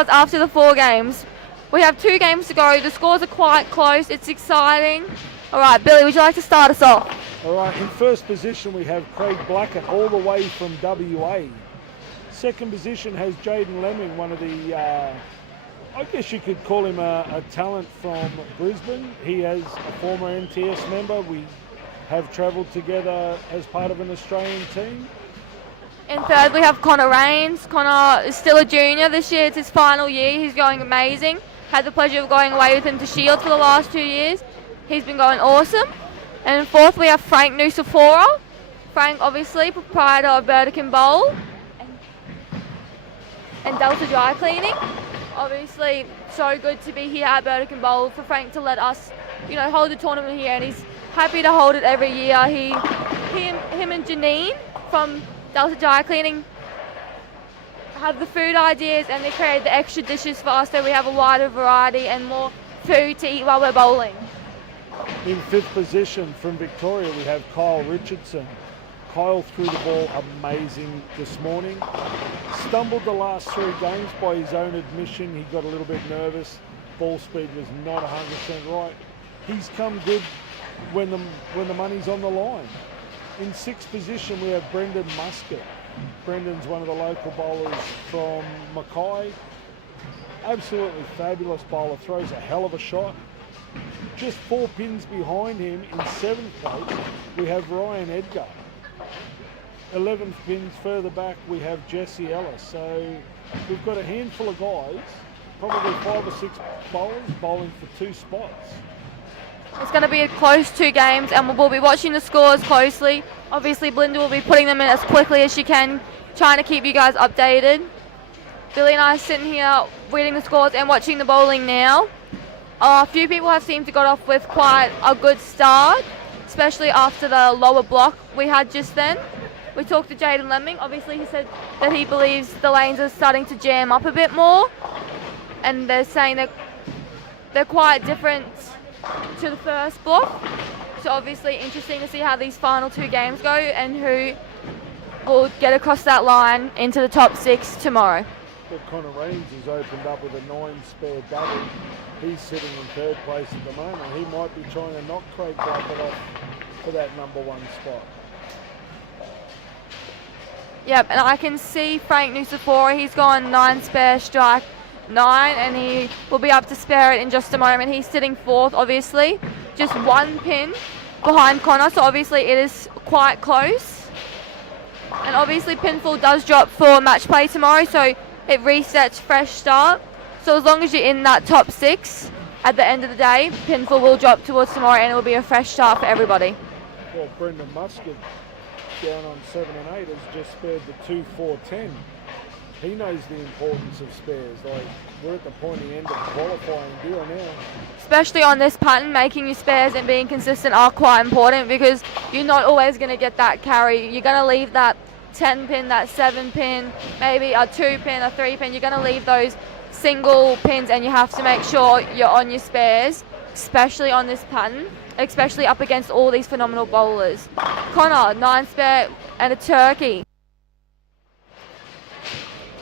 After the 4 games. We have 2 games to go. The scores are quite close. It's exciting. Alright, Billy, would you like to start us off? Alright, in first position we have Craig Blackett all the way from WA. Second position has Jaden Lemming, one of the, I guess you could call him a talent from Brisbane. He is a former NTS member. We have travelled together as part of an Australian team. In third, we have Connor Rains. Connor is still a junior this year. It's his final year. He's going amazing. Had the pleasure of going away with him to Shields for the last 2 years. He's been going awesome. And in fourth, we have Frank Nusafora. Frank, obviously, proprietor of Burdekin Bowl and Delta Dry Cleaning. Obviously, so good to be here at Burdekin Bowl for Frank to let us, hold the tournament here, and he's happy to hold it every year. Him and Janine from Delta Dry Cleaning have the food ideas, and they create the extra dishes for us so we have a wider variety and more food to eat while we're bowling. In fifth position from Victoria we have Kyle Richardson. Kyle threw the ball amazing this morning. Stumbled the last 3 games by his own admission. He got a little bit nervous. Ball speed was not 100% right. He's come good when the money's on the line. In sixth position we have Brendan Muscat. Brendan's one of the local bowlers from Mackay. Absolutely fabulous bowler, throws a hell of a shot. Just 4 pins behind him in 7th place we have Ryan Edgar. 11th pins further back we have Jesse Ellis. So we've got a handful of guys, probably 5 or 6 bowlers bowling for 2 spots. It's going to be a close 2 games, and we'll be watching the scores closely. Obviously, Belinda will be putting them in as quickly as she can, trying to keep you guys updated. Billy and I are sitting here reading the scores and watching the bowling now. A few people have seemed to got off with quite a good start, especially after the lower block we had just then. We talked to Jaden Lemming. Obviously, he said that he believes the lanes are starting to jam up a bit more, and they're saying that they're quite different to the first block. So obviously interesting to see how these final 2 games go and who will get across that line into the top 6 tomorrow. But Connor Rains has opened up with a 9 spare double. He's sitting in 3rd place at the moment. He might be trying to knock Craig Blackett off for that number 1 spot. Yep, and I can see Frank Nusafora. He's gone 9 spare, strike 9, and he will be up to spare it in just a moment. He's sitting 4th, obviously, just 1 pin behind Connor, so obviously it is quite close. And obviously pinfall does drop for match play tomorrow, so it resets, fresh start. So as long as you're in that top 6 at the end of the day, pinfall will drop towards tomorrow, and it will be a fresh start for everybody. Well, Brendan Muscat down on 7 and 8 has just spared the 2, 4, 10. He knows the importance of spares. Like, we're at the pointy end of the qualifying deal now. Especially on this pattern, making your spares and being consistent are quite important, because you're not always going to get that carry. You're going to leave that 10 pin, that 7 pin, maybe a 2 pin, a 3 pin. You're going to leave those single pins, and you have to make sure you're on your spares, especially on this pattern, especially up against all these phenomenal bowlers. Connor, 9 spare and a turkey.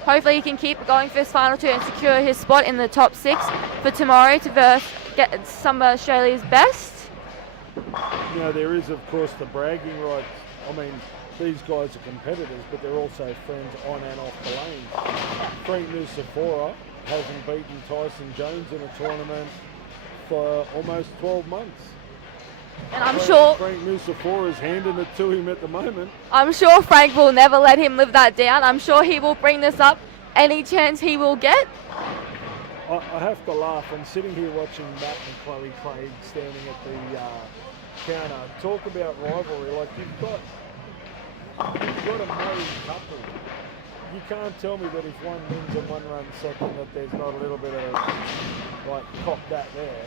Hopefully he can keep going for his final 2 and secure his spot in the top 6 for tomorrow to get some of Australia's best. You know, there is, of course, the bragging rights. I mean, these guys are competitors, but they're also friends on and off the lane. Frank Nusafora hasn't beaten Tyson Jones in a tournament for almost 12 months. And I'm sure Frank Nusafora is handing it to him at the moment. I'm sure Frank will never let him live that down. I'm sure he will bring this up any chance he will get. I have to laugh. I'm sitting here watching Matt and Chloe Craig standing at the counter. Talk about rivalry. Like, you've got a married couple. You can't tell me that if one wins and one runs second that there's not a little bit of like cop that there.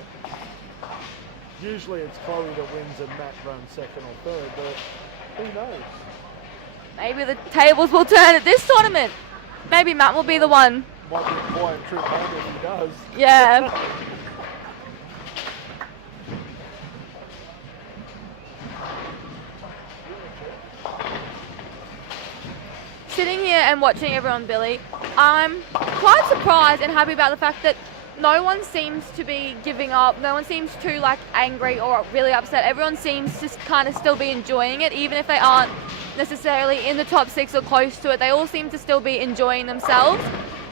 Usually it's Chloe that wins and Matt runs second or third, but who knows? Maybe the tables will turn at this tournament. Maybe Matt will be the one. Might be a quiet trip home if he does. Yeah. sitting here and watching everyone, Billy, I'm quite surprised and happy about the fact that no one seems to be giving up. No one seems too like angry or really upset. Everyone seems to kind of still be enjoying it, even if they aren't necessarily in the top 6 or close to it. They all seem to still be enjoying themselves,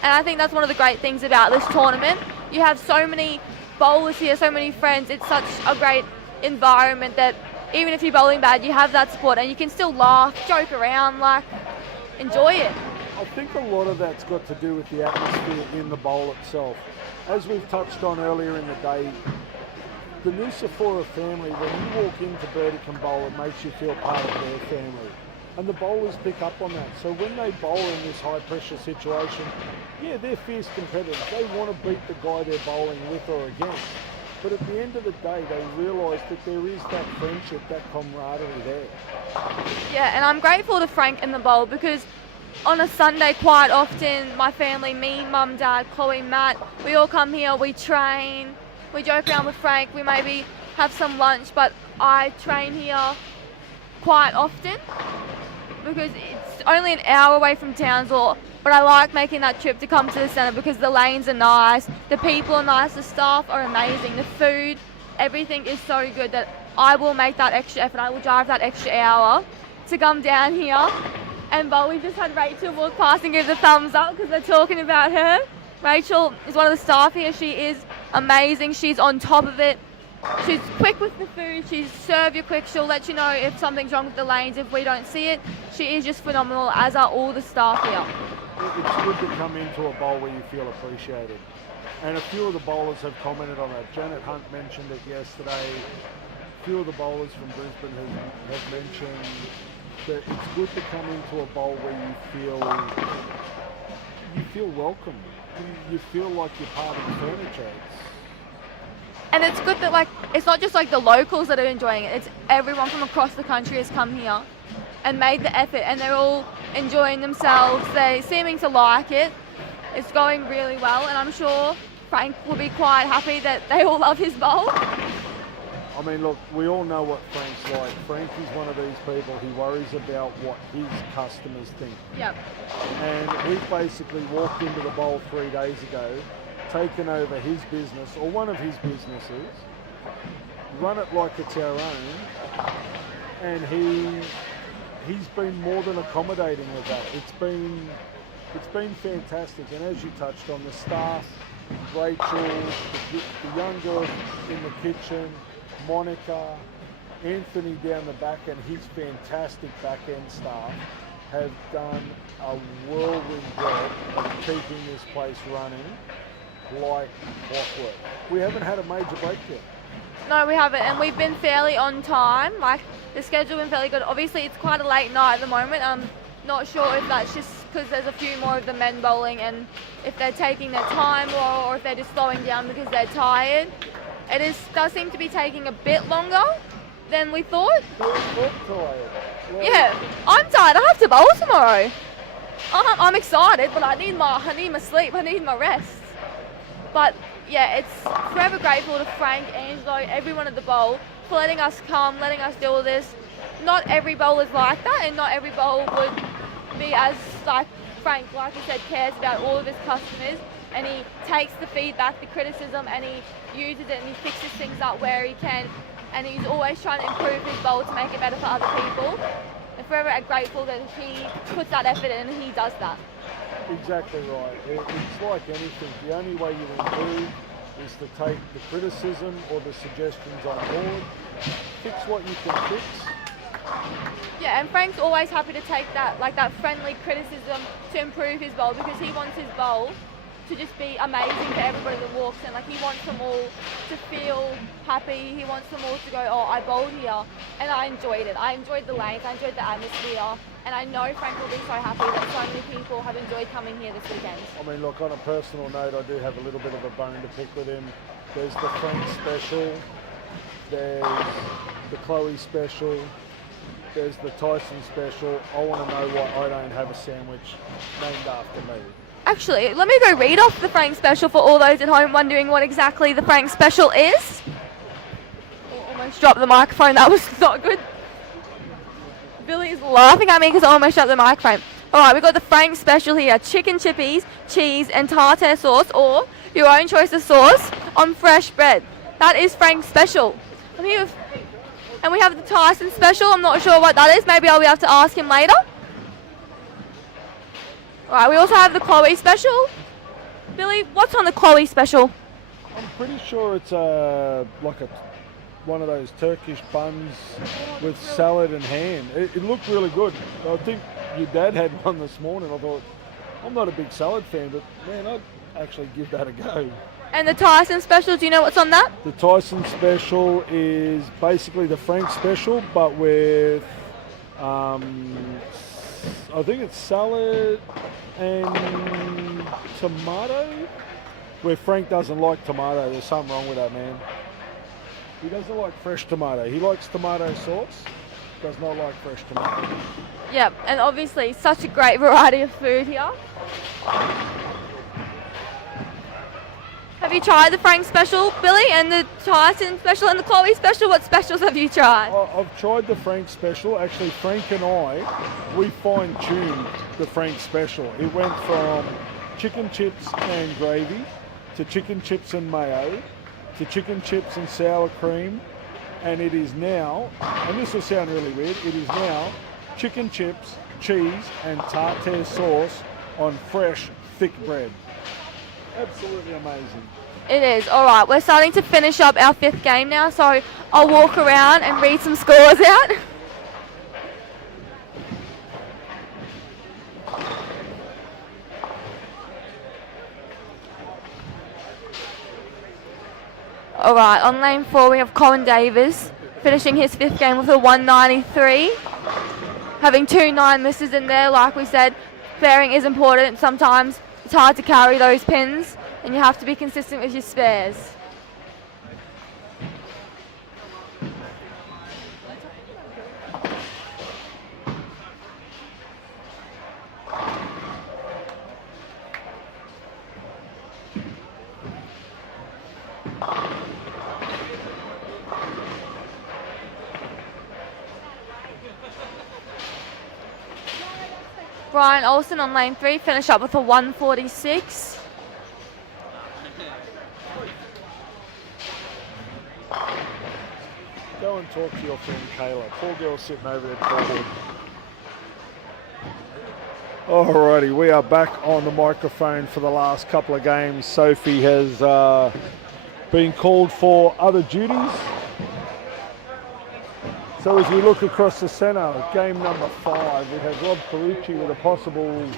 and I think that's one of the great things about this tournament. You have so many bowlers here, so many friends. It's such a great environment that even if you're bowling bad, you have that support and you can still laugh, joke around, like enjoy it. I think a lot of that's got to do with the atmosphere in the bowl itself. As we've touched on earlier in the day, the Nusafora family, when you walk into Burdekin Bowl, it makes you feel part of their family. And the bowlers pick up on that. So when they bowl in this high pressure situation, yeah, they're fierce competitors. They want to beat the guy they're bowling with or against. But at the end of the day, they realise that there is that friendship, that camaraderie there. Yeah, and I'm grateful to Frank in the bowl because on a Sunday quite often my family, me, mum, dad, Chloe, Matt, we all come here, we train, we joke around with Frank, we maybe have some lunch, but I train here quite often because it's only an hour away from Townsville, but I like making that trip to come to the centre because the lanes are nice, the people are nice, the staff are amazing, the food, everything is so good that I will make that extra effort, I will drive that extra hour to come down here. And but we just had Rachel walk past and give the thumbs up because they're talking about her. Rachel is one of the staff here. She is amazing. She's on top of it. She's quick with the food. She's serve you quick. She'll let you know if something's wrong with the lanes if we don't see it. She is just phenomenal, as are all the staff here. It's good to come into a bowl where you feel appreciated. And a few of the bowlers have commented on that. Janet Hunt mentioned it yesterday. A few of the bowlers from Brisbane have mentioned that it's good to come into a bowl where you feel welcome. You feel like you're part of the furniture. And it's good that like it's not just like the locals that are enjoying it. It's everyone from across the country has come here and made the effort, and they're all enjoying themselves. They seeming to like it. It's going really well, and I'm sure Frank will be quite happy that they all love his bowl. I mean, look, we all know what Frank's like. Frank is one of these people who worries about what his customers think. Yep. And we've basically walked into the bowl 3 days ago, taken over his business, or one of his businesses, run it like it's our own, and he's been more than accommodating with that. It's been fantastic, and as you touched on, the staff, Rachel, the young girl in the kitchen, Monica, Anthony down the back, and his fantastic back end staff have done a whirlwind job of keeping this place running like clockwork. We haven't had a major break yet. No, we haven't, and we've been fairly on time. Like the schedule's been fairly good. Obviously, it's quite a late night at the moment. I'm not sure if that's just because there's a few more of the men bowling, and if they're taking their time, or if they're just slowing down because they're tired. It does seem to be taking a bit longer than we thought. Yeah, I'm tired. I have to bowl tomorrow. I'm excited, but I need my sleep. I need my rest. But yeah, it's forever grateful to Frank, Angelo, everyone at the bowl for letting us come, letting us do all this. Not every bowl is like that, and not every bowl would be as like Frank, like I said, cares about all of his customers, and he takes the feedback, the criticism, and he uses it and he fixes things up where he can, and he's always trying to improve his bowl to make it better for other people. I'm forever grateful that he puts that effort in and he does that. Exactly right. It's like anything. The only way you improve is to take the criticism or the suggestions on board, fix what you can fix. Yeah, and Frank's always happy to take that, like that friendly criticism to improve his bowl, because he wants his bowl to just be amazing for everybody that walks in. Like he wants them all to feel happy. He wants them all to go, oh, I bowled here and I enjoyed it. I enjoyed the lanes, I enjoyed the atmosphere, and I know Frank will be so happy that so many people have enjoyed coming here this weekend. I mean, look, on a personal note, I do have a little bit of a bone to pick with him. There's the Frank special, there's the Chloe special, there's the Tyson special. I want to know why I don't have a sandwich named after me. Actually, let me go read off the Frank special for all those at home wondering what exactly the Frank special is. Almost dropped the microphone, that was not good. Billy's laughing at me because I almost dropped the microphone. Alright, we've got the Frank special here. Chicken chippies, cheese and tartare sauce, or your own choice of sauce on fresh bread. That is Frank's special. And we have the Tyson special. I'm not sure what that is. Maybe I'll be able to ask him later. Alright, we also have the Chloe special. Billy, what's on the Chloe special? I'm pretty sure it's one of those Turkish buns with salad and ham. It looked really good. I think your dad had one this morning. I thought, I'm not a big salad fan, but man, I'd actually give that a go. And the Tyson special, do you know what's on that? The Tyson special is basically the Frank special, but with, I think it's salad and tomato, where Frank doesn't like tomato. There's something wrong with that, man. He doesn't like fresh tomato. He likes tomato sauce, does not like fresh tomato. Yep, and obviously such a great variety of food here. Have you tried the Frank special, Billy, and the Tyson special and the Chloe special? What specials have you tried? I've tried the Frank special. Actually, Frank and we fine-tuned the Frank special. It went from chicken chips and gravy to chicken chips and mayo to chicken chips and sour cream, and it is now, and this will sound really weird, it is now chicken chips, cheese and tartare sauce on fresh, thick bread. Absolutely amazing. It is. All right, we're starting to finish up our 5th game now, so I'll walk around and read some scores out. All right, on lane 4 we have Colin Davis finishing his 5th game with a 193. Having 2 9 misses in there, like we said, sparing is important. Sometimes it's hard to carry those pins and you have to be consistent with your spares. Brian Olsen on lane 3, finish up with a 146. Go and talk to your friend Kayla. Poor girl sitting over there talking. Alrighty, we are back on the microphone for the last couple of games. Sophie has been called for other duties. So as we look across the centre, game number 5, we have Rob Carucci with a possible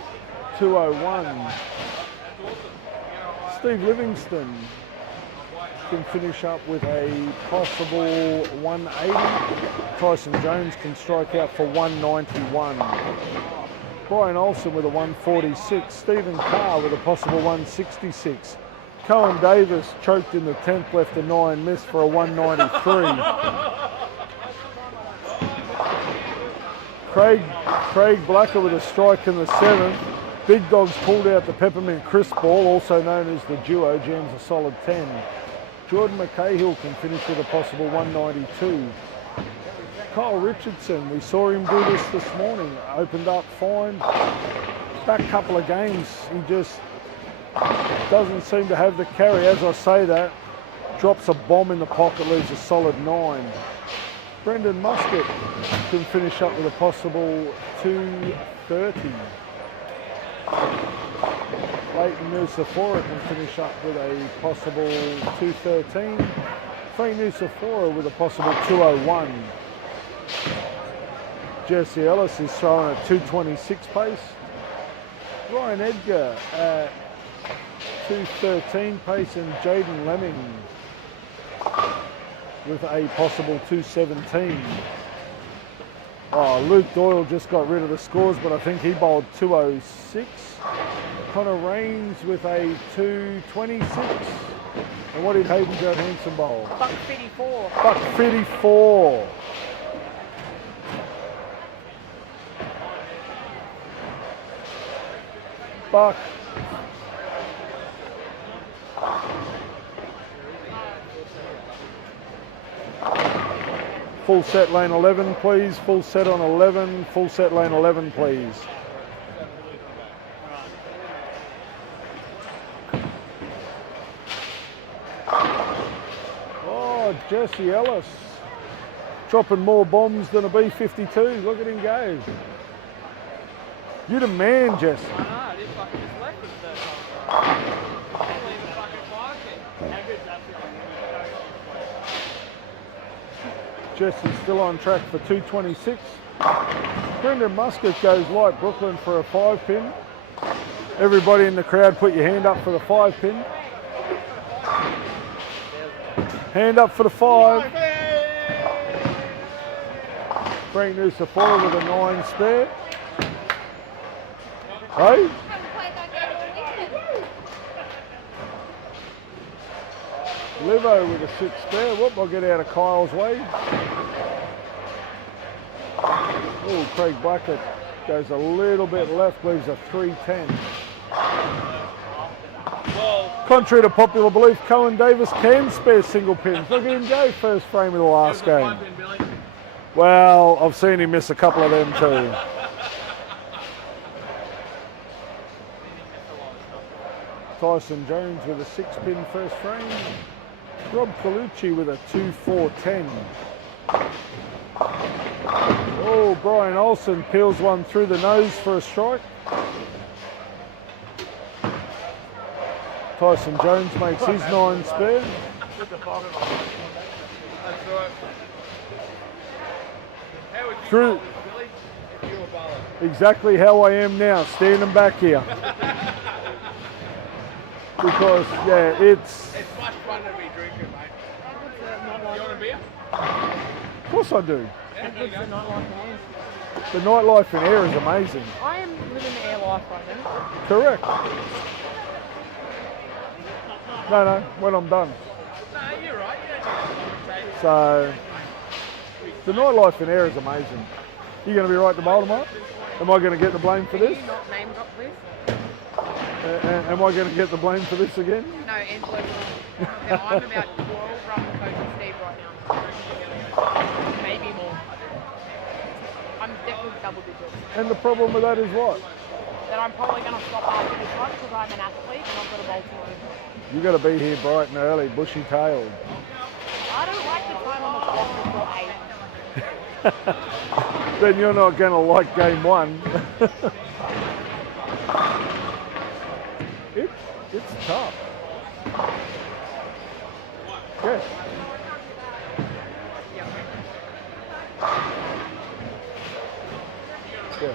201. Steve Livingston can finish up with a possible 180. Tyson Jones can strike out for 191. Brian Olsen with a 146. Stephen Carr with a possible 166. Cohen Davis choked in the 10th, left a 9 miss for a 193. Craig Blacker with a strike in the 7th. Big Dogs pulled out the Peppermint Crisp ball, also known as the Duo, jams a solid 10. Jordan McCahill can finish with a possible 192. Kyle Richardson, we saw him do this morning, opened up fine. Back couple of games, he just doesn't seem to have the carry. As I say that, drops a bomb in the pocket, leaves a solid 9. Brendan Muscat can finish up with a possible 230. Leighton Nusafora can finish up with a possible 213. Frank Nusafora with a possible 201. Jesse Ellis is throwing at 226 pace. Ryan Edgar at 213 pace, and Jaden Lemming with a possible 217. Oh, Luke Doyle just got rid of the scores, but I think he bowled 206. Connor Rains with a 226. And what did Hayden Johansson bowl? Buck 54. Buck 54. Buck. Full set lane 11, please. Full set on 11. Full set lane 11, please. Oh, Jesse Ellis. Dropping more bombs than a B-52. Look at him go. You're the man, Jesse. I know, I did fucking just left it the third time. Can't leave the fucking 5K. How good's that feeling? Jesse's still on track for 226. Brendan Muscat goes light Brooklyn for a 5-pin. Everybody in the crowd put your hand up for the 5-pin. Hand up for the 5. Frank Nusafora with a 9 spare. Hey? Livo with a 6 spare. Whoop, I'll get out of Kyle's way. Oh, Craig Blackett goes a little bit left, leaves a 310. Contrary to popular belief, Cohen Davis can spare single pins. Look at him go, first frame of the last game. Well, I've seen him miss a couple of them too. Tyson Jones with a 6-pin first frame. Rob Colucci with a 2-4-10. Oh, Brian Olsen peels one through the nose for a strike. Tyson Jones makes his 9 spare. Through exactly how I am now, standing back here. Because, yeah, it's much fun to be drinking, mate. You want a beer? Of course I do. Yeah, there you go. The nightlife in Ayr is amazing. I am living the air life right now. Correct. No, when I'm done. No, you're right. So, the nightlife in Ayr is amazing. You going to be right to bowl tomorrow? Am I going to get the blame for this? Can you not name drop this? Am I going to get the blame for this again? No, Angelo. I'm about 12 run coaching Steve right now. Maybe more. I'm definitely double digits. And the problem with that is what? That I'm probably going to stop after this one because I'm an athlete and I've got a bowl tomorrow. You got to be here bright and early, bushy-tailed. I don't like the time on the clock before 8. Then you're not going to like game 1. It's tough. Yes. Yeah.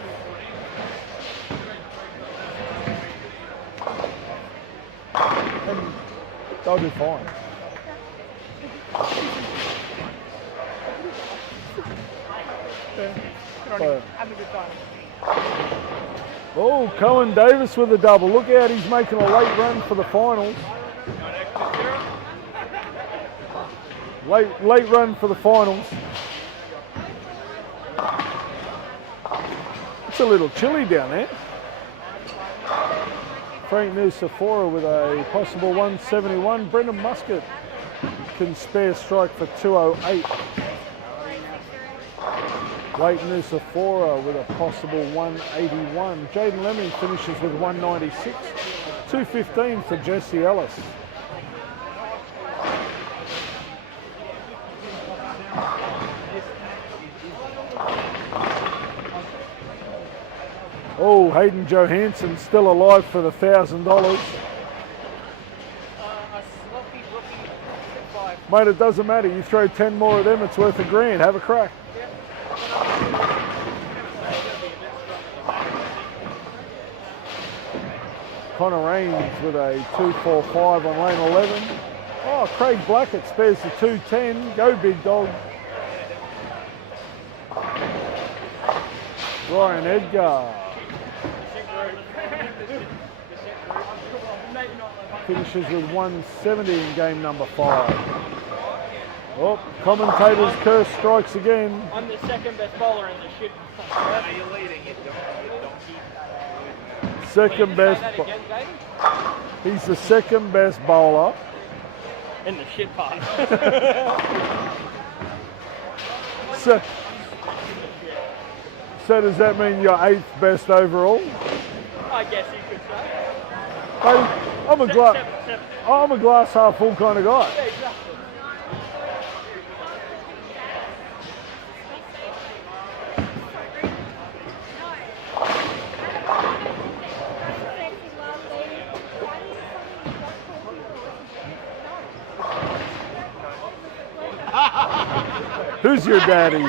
And they'll do fine. But, Have a good time. oh, Cohen Davis with a double. Look out, he's making a late run for the finals. Late run for the finals. It's a little chilly down there. Frank Nusafora with a possible 171. Brendan Muscat can spare strike for 208. Leighton Nusafora with a possible 181. Jaden Lemming finishes with 196. 215 for Jesse Ellis. Oh, Hayden Johansson still alive for the $1,000. Mate, it doesn't matter. You throw 10 more of them, it's worth $1,000. Have a crack. Connor Raines with a 245 on lane 11. Oh, Craig Blackett spares the 210. Go big dog. Ryan Edgar finishes with 170 in game number 5. Oh, commentators curse strikes again. I'm the second best bowler in the ship. Are you leading it? Second best. He's the second best bowler. In the shit part. So does that mean you're 8th best overall? I guess you could say. Hey, I'm a glass half full kind of guy. Yeah, exactly. Who's your daddy?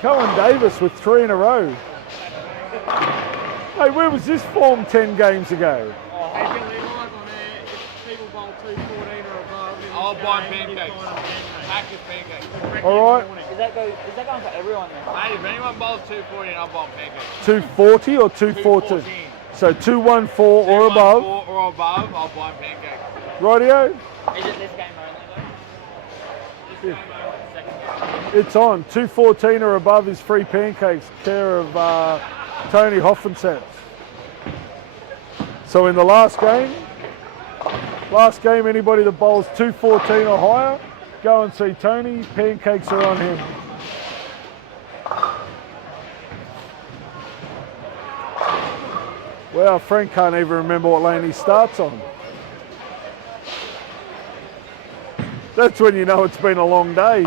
Cohen Davis with 3 in a row. Hey, where was this form 10 games ago? I'll buy pancakes. Packers pancakes. All right. Is that going for everyone then? Hey, if anyone bowls 240, I'll buy pancakes. 240 or 214? So 214 or above. 214 or above, I'll buy pancakes. Rightio. Is it this game only though? It's on. 214 or above is free pancakes, care of Tony Hoffensets. So in the last game, anybody that bowls 214 or higher, go and see Tony. Pancakes are on him. Well, Frank can't even remember what lane he starts on. That's when you know it's been a long day.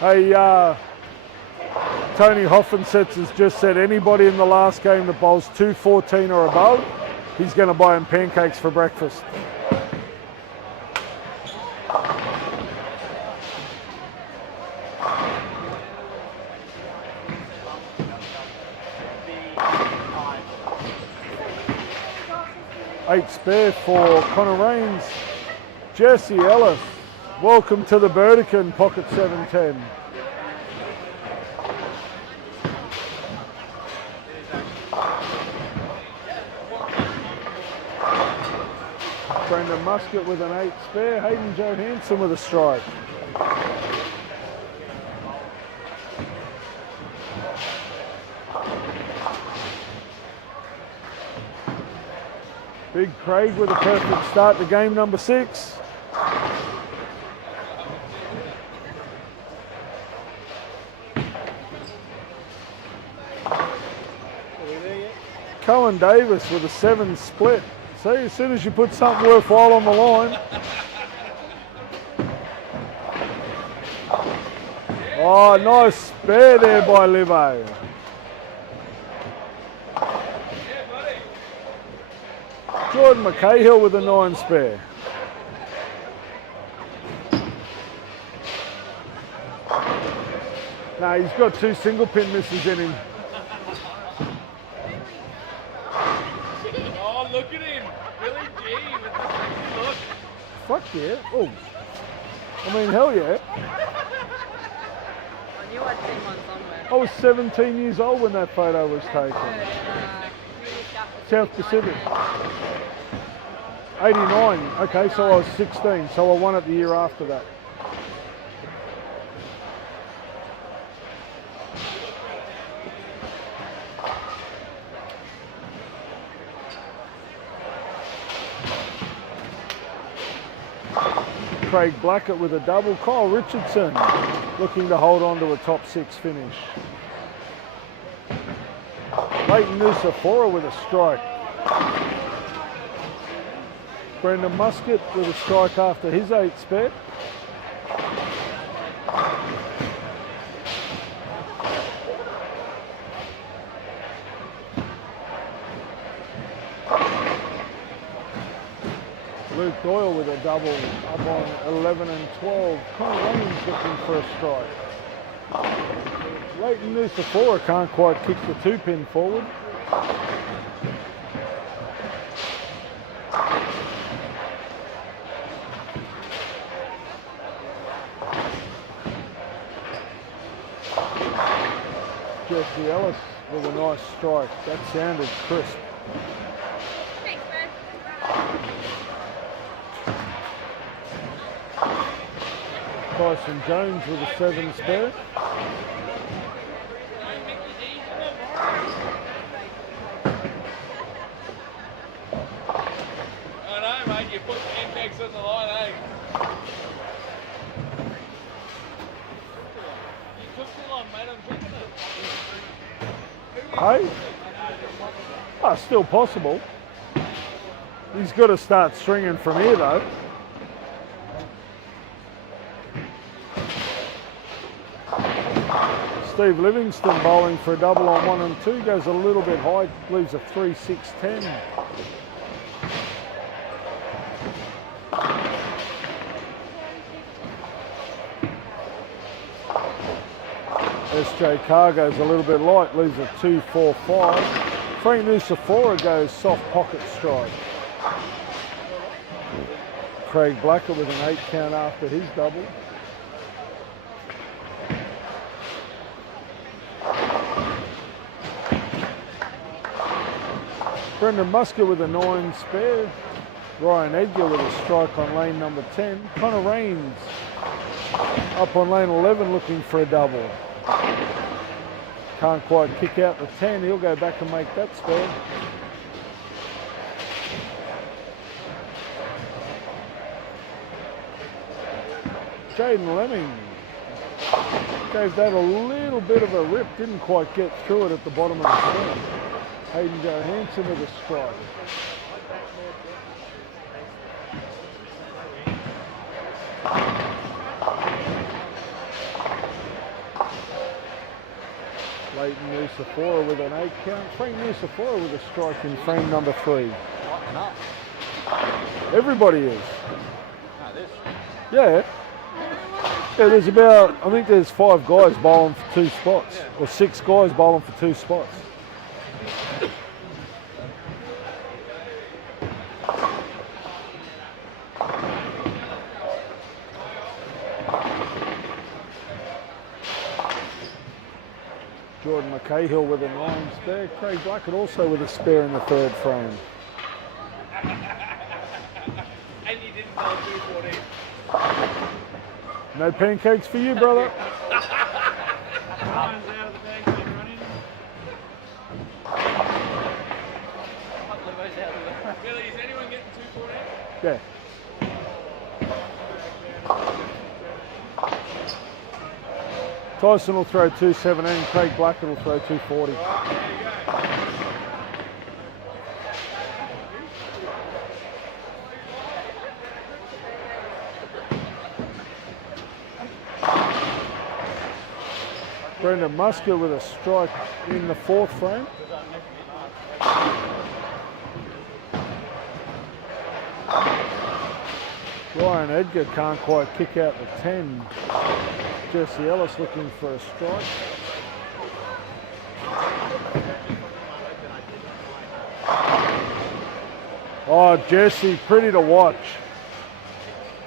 Hey, Tony Hoffensets has just said anybody in the last game that bowls 214 or above, he's going to buy him pancakes for breakfast. Eight spare for Connor Rains. Jesse Ellis, welcome to the Burdekin, pocket 710. Brendan Muscat with an 8 spare. Hayden Johansson with a strike. Big Craig with a perfect start to game number 6. Cohen Davis with a 7 split. See, as soon as you put something worthwhile on the line. Oh, nice spare there by Livo. Jordan McCahill with a 9 spare. No, he's got 2 single pin misses in him. Oh, look at him. Billy G with the sexy look. Fuck yeah. Oh. I mean, hell yeah. I knew I'd seen one somewhere. I was 17 years old when that photo was taken. South Pacific. 89. Okay, so I was 16. So I won it the year after that. Craig Blackett with a double. Kyle Richardson looking to hold on to a top 6 finish. Leighton Nusafora with a strike. Brendan Muscat with a strike after his 8 spare. Luke Doyle with a double up on 11 and 12. Connor Rains looking for a strike. Leighton Nusafora can't quite kick the 2-pin forward. Jesse Ellis with a nice strike. That sounded crisp. Tyson Jones with a 7 spare. I know, mate. You put pancakes on the line, eh? You took too long, mate. I'm drinking it. Hey? Oh, still possible. He's got to start stringing from here, though. Steve Livingston bowling for a double on 1 and 2. Goes a little bit high, leaves a 3-6-10. SJ Carr goes a little bit light, leaves a 2-4-5. Frank Nusafora goes soft pocket strike. Craig Blackett with an 8 count after his double. Brendan Musker with a 9 spare. Ryan Edgar with a strike on lane number 10. Connor Rains up on lane 11 looking for a double. Can't quite kick out the 10. He'll go back and make that spare. Jaden Lemming gave that a little bit of a rip. Didn't quite get through it at the bottom of the swing. Hayden Johansson with a strike. Leighton Nusafora with an 8 count. Frank Nusafora with a strike in frame number 3. Everybody is. Yeah. Yeah, there's about, I think there's 5 guys bowling for 2 spots. Or 6 guys bowling for 2 spots. Jordan McCahill with a 9 spare. Craig Blackett also with a spare in the 3rd frame. And you didn't bowl 214. No pancakes for you, brother. Ryan's out of the pancake running. Billy, is anyone getting 214? Yeah. Tyson will throw 217. Craig Blackett will throw 240. Brendan Musker with a strike in the 4th frame. Ryan Edgar can't quite kick out the 10. Jesse Ellis looking for a strike. Oh, Jesse, pretty to watch.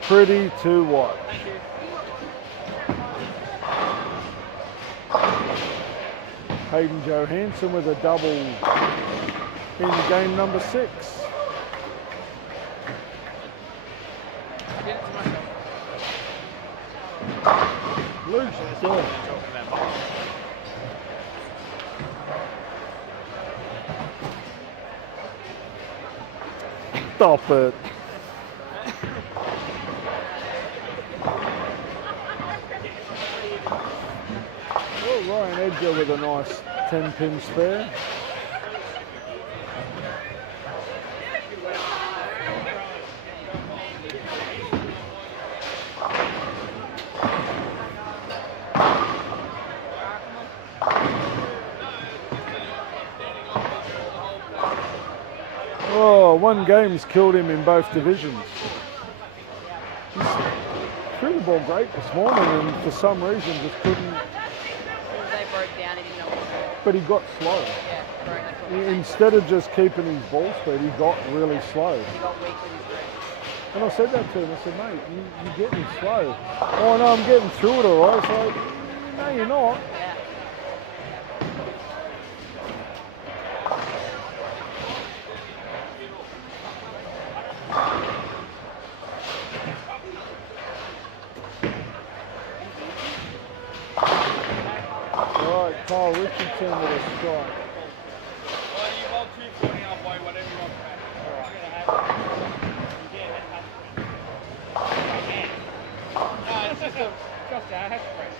Pretty to watch. Hayden Johansson with a double in game number 6. Luke Dawes. Stop it. Oh, Ryan Edgar with a nice 10-pin spare. Oh, 1 game's killed him in both divisions. He threw the ball great this morning and for some reason just couldn't. They broke down, he didn't know what to do. But he got slow. Instead of just keeping his ball speed, he got really slow. He got weak with his grip. And I said that to him. I said, mate, you're getting slow. Oh, no, I'm getting through it all right. It's like, no, you're not. Yeah. All right, Kyle Richardson with a strike. Well, you bowl 240 halfway, whatever you want. No, it's just a hash brown.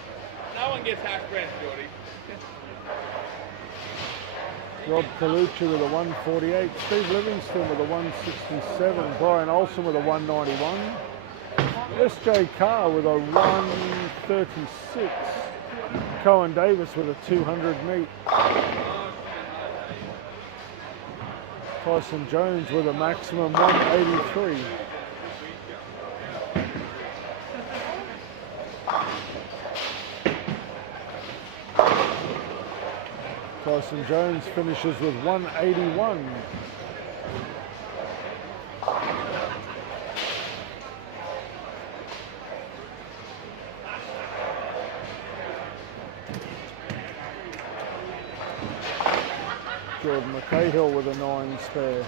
No one gets hash browns, Geordie. Rob Kalucha with a 148. Steve Livingston with a 167. Brian Olsen with a 191. SJ Carr with a 136. Cohen Davis with a 200 meet. Tyson Jones with a maximum 183. Tyson Jones finishes with 181. Jordan McCahill with a 9 spare.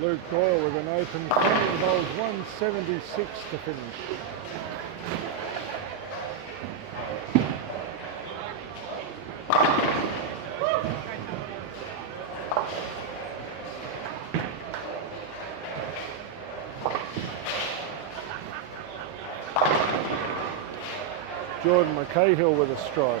Luke Doyle with an open 20 bowls 176 to finish. Jordan McCahill with a strike.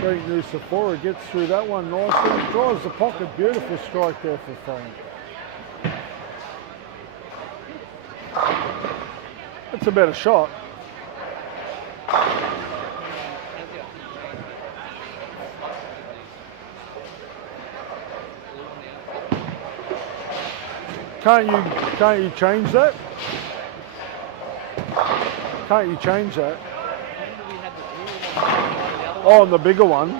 Great Nusafora gets through that one nicely, drives the pocket, beautiful strike there for Frank. That's a better shot. Can't you change that? Can't you change that? Oh, and the bigger one.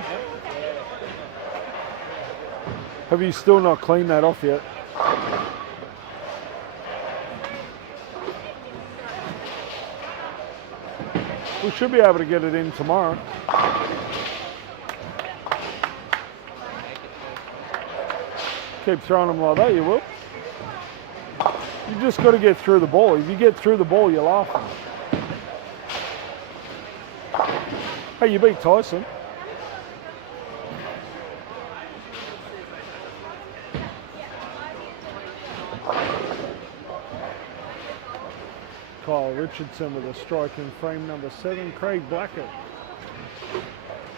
Have you still not cleaned that off yet? We should be able to get it in tomorrow. Keep throwing them like that, you will. You just got to get through the ball. If you get through the ball, you're laughing. Hey, you beat Tyson. Kyle Richardson with a strike in frame number 7. Craig Blackett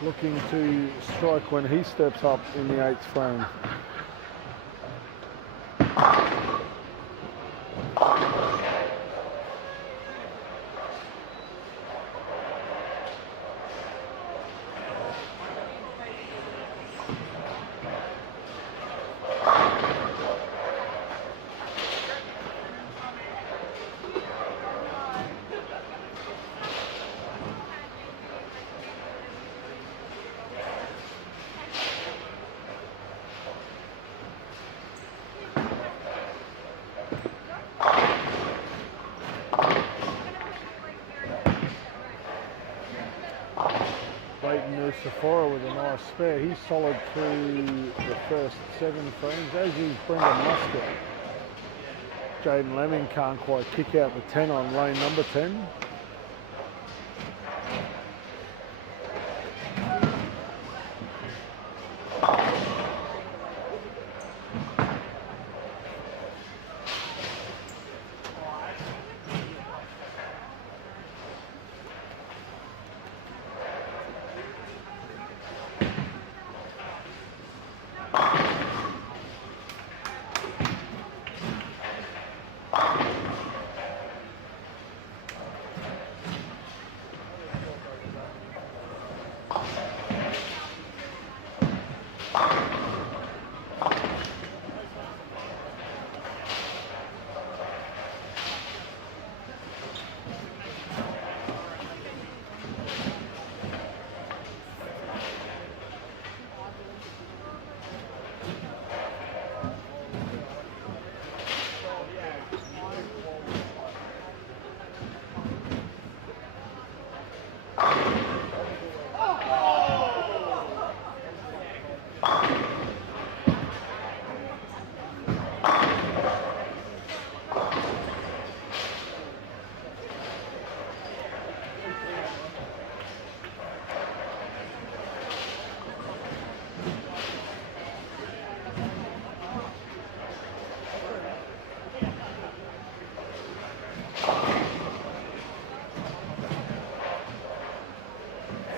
looking to strike when he steps up in the 8th frame. Sephora with a nice spare. He's solid through the first 7 frames, as is Brendan Muscat. Jaden Lemming can't quite kick out the 10 on lane number 10.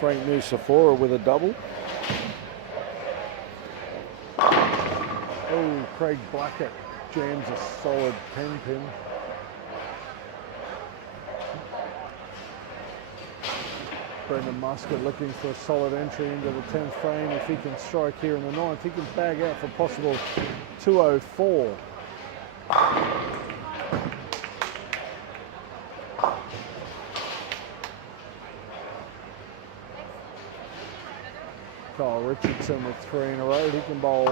Frank Nusafora with a double. Oh, Craig Blackett jams a solid 10 pin. Brendan Muscat looking for a solid entry into the 10th frame. If he can strike here in the 9th, he can bag out for possible 204. Kyle Richardson with 3 in a row. He can bowl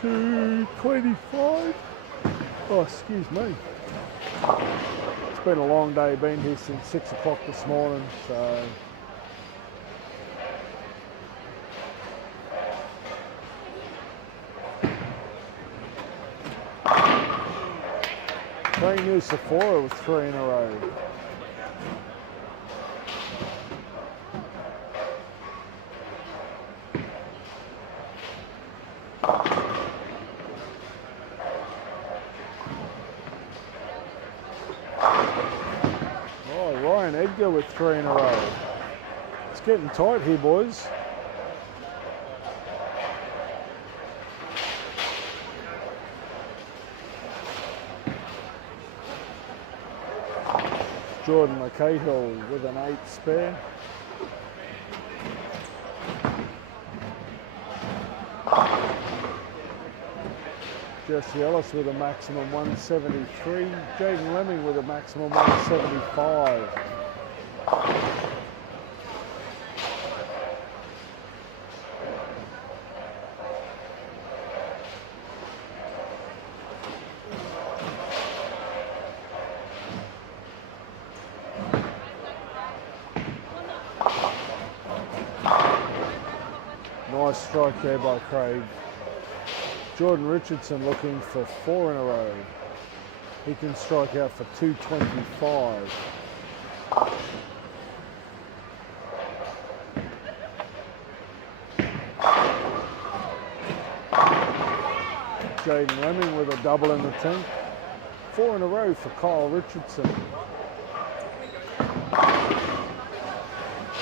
225. Oh, excuse me. It's been a long day. Been here since 6 o'clock this morning, so. Frank Nusafora with 3 in a row. Edgar with 3 in a row. It's getting tight here, boys. Jordan McCahill with an 8 spare. Jesse Ellis with a maximum 173. Jaden Lemming with a maximum 175. Nice strike there by Craig. Jordan Richardson looking for 4 in a row. He can strike out for 225. Jaden Lemming with a double in the 10th. 4 in a row for Kyle Richardson.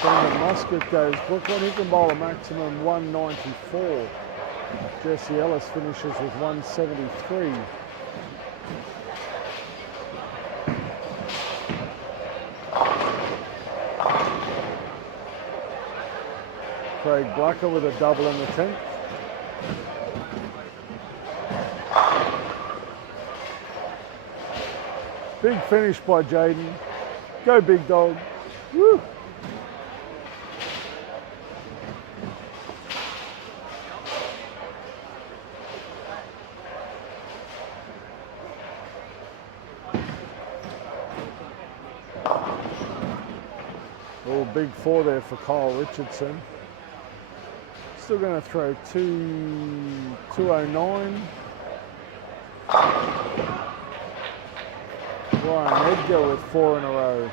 Brendan Muscat goes Brooklyn. He can bowl a maximum 194. Jesse Ellis finishes with 173. Craig Blacker with a double in the 10th. Big finish by Jaden. Go big dog. Woo! Oh, big 4 there for Kyle Richardson. Still going to throw 209. Ryan Edgar with 4 in a row.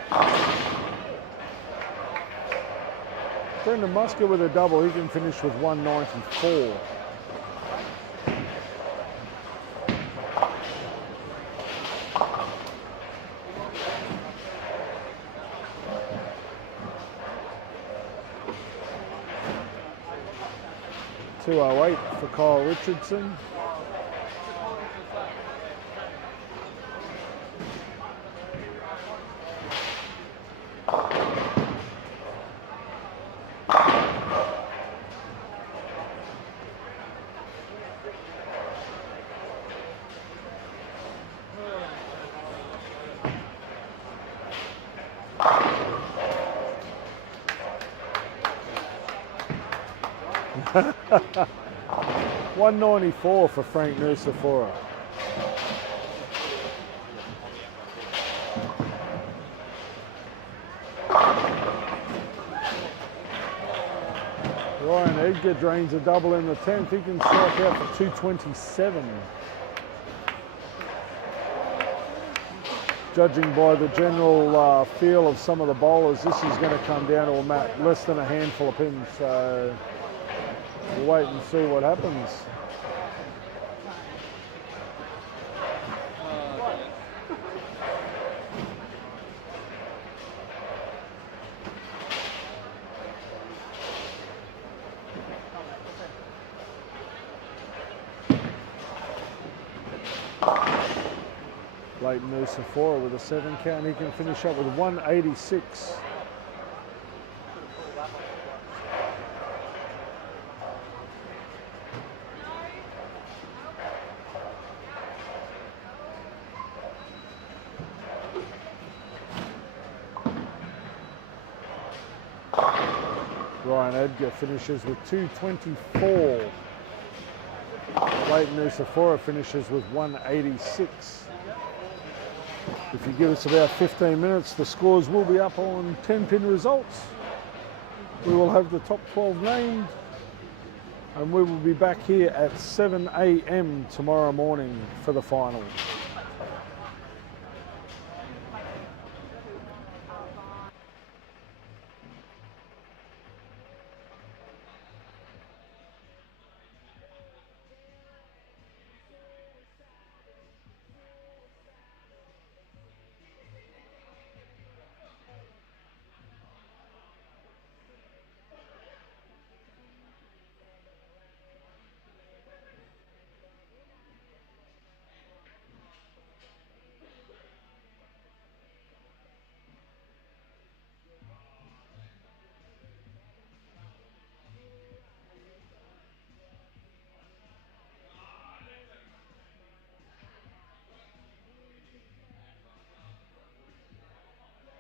Brendan Muscat with a double. He can finish with 194. .208 for Kyle Richardson. $194 for Frank Nusafora. Ryan Edgar drains a double in the 10th. He can strike out for 227. Judging by the general feel of some of the bowlers, this is going to come down to a less than a handful of pins. So we'll wait and see what happens. Leighton Nusafora with a 7 count. He can finish up with 186. Ryan Edgar finishes with 224. Leighton Nusafora finishes with 186. If you give us about 15 minutes, the scores will be up on 10-pin results. We will have the top 12 named, and we will be back here at 7 a.m. tomorrow morning for the final.